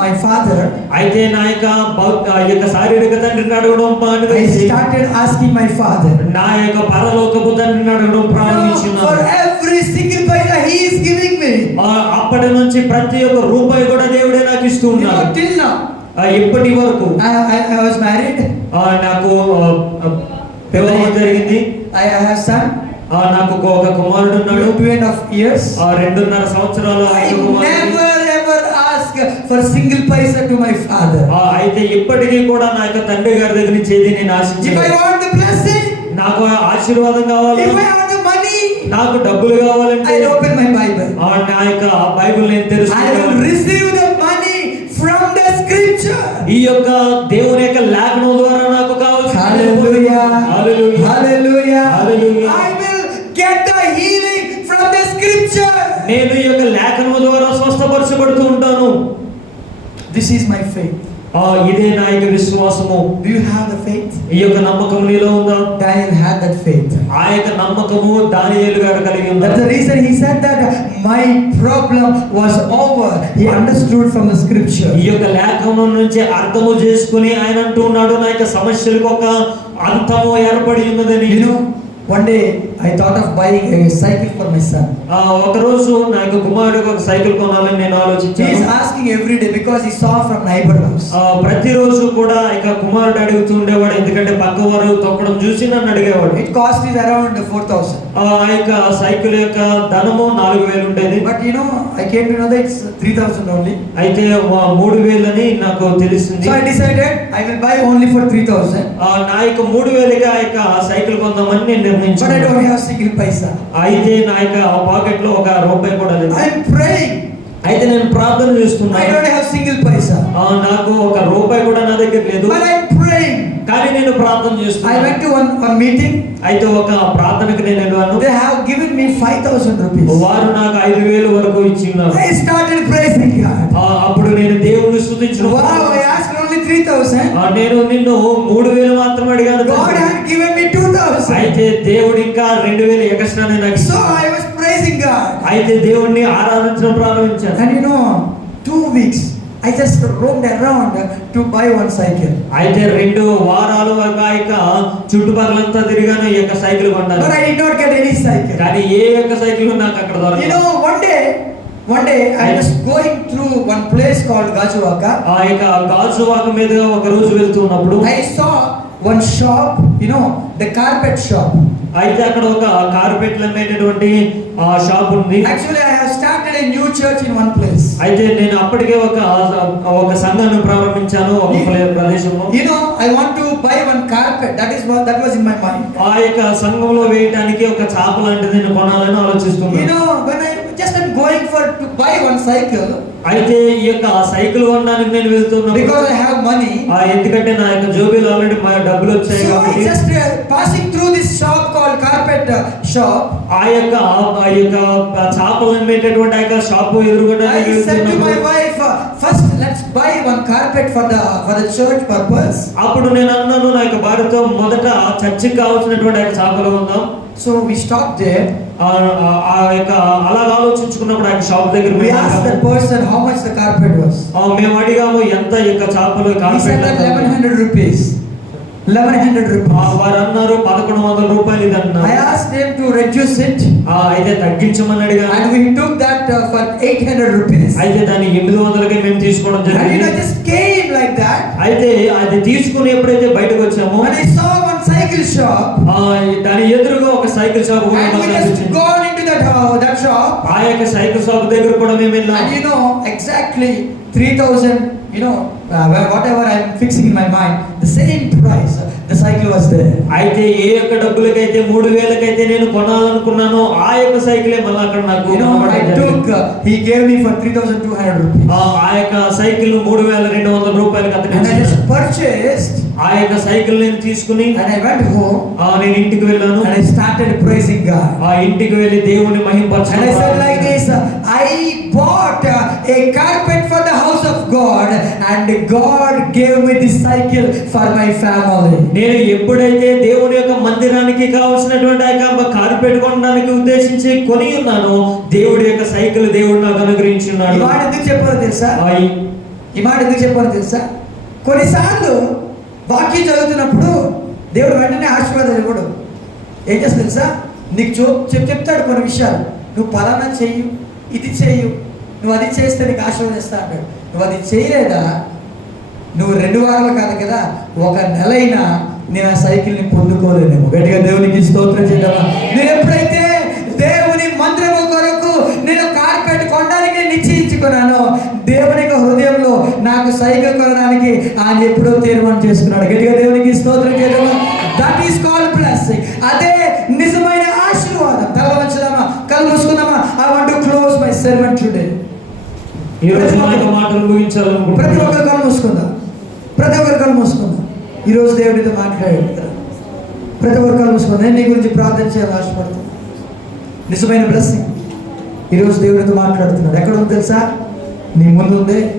my father. అయితే నా యొక్క శారీరక తండ్రిని అడగడం I మానేసి started asking my father. నా యొక్క పరలోకపు తండ్రిని అడగడం For ప్రారంభించున్నాను. every single paisa he is giving me. అప్పటి నుంచి ప్రతి ఒక్క రూపాయి కూడా దేవుడే నాకు ఇస్తూ ఉన్నాడు. Till now. ఇప్పటి వరకు I was married. నాకు వివాహం జరిగింది. I have son. నాకు ఒక కుమారుడు ఉన్నాడు. 2.5 years. 2.5 సంవత్సరాలు I never ever ask for single paisa to my father. అయితే ఇప్పటికీ కూడా నా యొక్క తండ్రి గారి దగ్గర నుంచి ఏది నేను If I ఆశించలేదు. want the blessing, నాకు ఆశీర్వాదం కావాలి, if I want the money, నాకు డబ్బులు కావాలంటే I'll open my Bible. నా యొక్క బైబిల్ నేను I will తెలుసుకుంటాను. receive the money from the scripture. ఈ యొక్క దేవుని యొక్క లేఖనం ద్వారా నాకు కావాల్సిన Hallelujah. Hallelujah. Hallelujah. Hallelujah. I will get the healing from the scripture. నేను ఈ యొక్క లేఖనం ద్వారా స్వస్థపరచబడుతూ ఉంటాను. This is my faith. ఇదే నా యొక్క విశ్వాసము. Do you have the faith? ఈ యొక్క నమ్మకం నీలో ఉందా? Daniel had that faith. ఆ యొక్క నమ్మకము దానియేలు గారు కలిగి That's ఉన్నారు. the reason he said that my problem was over. he understood from the scripture. ఈ యొక్క లేఖనం నుంచి అర్థము చేసుకుని ఆయన అంటూ ఉన్నాడు, నా యొక్క సమస్యలకు ఒక అంతము ఏర్పడి ఉన్నదని. You know, one day I thought of buying a cycle for my son. ఒక రోజు నా యొక్క కుమారుడికి ఒక సైకిల్ కొనాలని నేను He is ఆలోచించాను. asking every day because he saw from neighbor house. ప్రతిరోజు కూడా ఇక కుమారుడు అడుగుతూ ఉండేవాడు, ఎందుకంటే పక్క వారు తొక్కడం చూసి నన్ను అడిగేవాడు. It cost is around 4,000. ఆ యొక్క సైకిల్ యొక్క ధనము 4,000 ఉండేది. But you know, I came to know that it's 3,000 only. అయితే 3,000 అని నాకు తెలిసింది. So I decided I will buy only for 3,000. నా యొక్క 3,000గా ఆ యొక్క సైకిల్ కొందామని నేను But I నిర్ణయించాను. don't have single paisa. అయితే నా యొక్క పాకెట్ లో ఒక రూపాయి కూడా లేదు. I am praying. అయితే నేను ప్రార్థన I చేస్తున్నాను. don't have single paisa. నాకు ఒక రూపాయి కూడా నా దగ్గర లేదు, But I am praying. కానీ నేను ప్రార్థన I చేస్తున్నాను. went to one meeting. అయితే ఒక ప్రార్థనకు నేను వెళ్ళాను. They have given me 5,000 rupees. వారు నాకు 5,000 వరకు ఇచ్చి ఉన్నారు. I started praising God. అప్పుడు నేను దేవుని స్తుతించిన. Wow, I asked only 3,000. నేను నిన్ను 3,000 మాత్రం అడిగాను. God had given me 2,000. అయితే దేవుడు ఇంకా 2,000 ఎక్స్ట్రానే నాకు So ఇచ్చాడు. I was praising God. అయితే దేవుణ్ణి ఆరాధించడం ప్రారంభించాను. And you know, 2 weeks, I just roamed around to buy one cycle. అయితే 2 వారాలు ఆ యొక్క చుట్టుపక్కలంతా తిరిగాను ఈ యొక్క సైకిల్ But కొన్నాను. I did not get any cycle. కానీ ఏ యొక్క సైకిల్ నాకు అక్కడ You దొరకలేదు. know, one day I was going through one place called Gajuwaka. ఆ యొక్క గాజువాక మీదుగా ఒక రోజు వెళ్తున్నప్పుడు I saw one shop, you know, the carpet shop. అయితే అక్కడ ఒక కార్పెట్లు అమ్మేటటువంటి షాప్ ఉంది. Actually, I have started a new church in one place. అయితే నేను అప్పటికే ఒక సంఘాన్ని ప్రారంభించాను ఒక ప్రదేశంలో. You know, I want to buy one carpet. That was in my mind. ఆ యొక్క సంఘంలో వేయడానికి ఒక చాప లాంటిది నేను కొనాలని You ఆలోచిస్తున్నాను. know, when I just am going to buy one cycle అయితే ఈ యొక్క సైకిల్ కొనడానికి నేను వెళ్తున్నాను. because I have money. ఎందుకంటే నా యొక్క జోబీలో ఆల్రెడీ డబ్బులు వచ్చాయి So I కాబట్టి just passing through this shop called carpet shop. ఆ యొక్క చాపలు అమ్మేటటువంటి ఆ యొక్క షాపు ఎదురుగా I said to my wife, first let's buy one carpet for the church purpose. అప్పుడు నేను అన్నాను నా యొక్క భార్యతో, మొదట చర్చికి కావాల్సినటువంటి ఆ యొక్క చాపలు ఉందాం. So we stopped there. ఆ యొక్క అలా ఆలోచించుకున్నప్పుడు ఆ యొక్క షాప్ దగ్గర We asked that person how much the carpet was. మేము అడిగాము ఎంత ఈ యొక్క చాపలు He said that 1,100 rupees. 1,100 rupees. వారు అన్నారు 1,100 రూపాయలు ఇది అన్నారు. I asked them to reduce it. అయితే తగ్గించమని అడిగాను. And we took that for 800 rupees. అయితే దాన్ని 800కి మేము తీసుకోవడం And you జరిగింది. know, just came like that. అయితే అది తీసుకుని ఎప్పుడైతే బయటకు వచ్చామో When I saw one cycle shop, దాని ఎదురుగా ఒక సైకిల్ షాప్ కూడా and we నాకు just కనిపించింది. gone into that shop. ఆ యొక్క సైకిల్ షాప్ దగ్గర కూడా మేము వెళ్ళాం. And you know, exactly 3,000, you know, whatever I'm fixing in my mind, the same price, the cycle was there. అయితే ఏ యొక్క డబ్బులకైతే 3,000కైతే నేను కొనాలనుకున్నానో ఆ యొక్క సైకిలే మళ్ళీ అక్కడ నాకు You know, I took, he gave me for 3,200 rupees. ఆ యొక్క సైకిల్ 3,200 రూపాయలకి అతను And I just purchased, ఆ యొక్క సైకిల్ నేను తీసుకుని and I went home, నేను ఇంటికి వెళ్ళాను. and I started praising God. ఆ ఇంటికి వెళ్ళి దేవుని And మహిమపరచడం I said like ప్రారంభించాను. this, I bought a carpet for the house of God, and God gave me this cycle for my family. నేను ఎప్పుడైతే దేవుని యొక్క మందిరానికి కావాల్సినటువంటి ఆ యొక్క కార్పెట్ కొనడానికి ఉద్దేశించి కొని ఉన్నానో, దేవుడి యొక్క సైకిల్ దేవుడు నాకు అనుగ్రహించి ఈ ఉన్నాడు. మాట ఎందుకు చెప్పారో తెలుసా? ఈ మాట ఎందుకు చెప్పారో తెలుసా? కొన్నిసార్లు వాక్యం చదువుతున్నప్పుడు దేవుడు వెంటనే ఆశీర్వాదం ఇవ్వడు. ఏం చేస్తా తెలుసా? నీకు చెప్తాడు కొన్ని విషయాలు. నువ్వు పలానా చెయ్యి, ఇది చెయ్యు, నువ్వు అది చేస్తే నీకు ఆశీర్వదిస్తా అంటాడు. నువ్వు అది చేయలేదా, నువ్వు 2 వారాలు కాదు కదా, 1 నెల అయినా నేను ఆ సైకిల్ని పొందుకోలేనేమో. గట్టిగా దేవునికి స్తోత్రం చేద్దామా? నేను ఎప్పుడైతే దేవుని మందిరము కొరకు నేను కార్పెట్ కొనడానికి నిశ్చయించుకున్నానో, దేవుని యొక్క హృదయంలో నాకు సైకిల్ కొనడానికి ఆయన ఎప్పుడో తీర్మానం చేసుకున్నాడు. గట్టిగా దేవునికి స్తోత్రం చేద్దామా? That is called blessing. అదే నిజమైన ఆశీర్వాదం. తల వంచుదామా, కళ్ళు మూసుకుందామా? I want to close my sermon today. ఈ రోజు నా యొక్క మాటలు ముగించాలనుకుంటున్నాను. ప్రతి ఒక్కరు కళ్ళు మూసుకుందాం. ప్రతి ఒక్కరు కళ్ళు మూసుకుందాం. ఈరోజు దేవుడితో మాట్లాడాడు కదా. ప్రతి ఒక్కరు కళ్ళు మూసుకుందాం. నేను నీ గురించి ప్రార్థన చేయాలని ఆశపడుతున్నాను. నిజమైన బ్లెస్సింగ్ ఈరోజు దేవుడితో మాట్లాడుతున్నాడు. ఎక్కడ ఉంది తెలుసా? నీ ముందు ఉంది.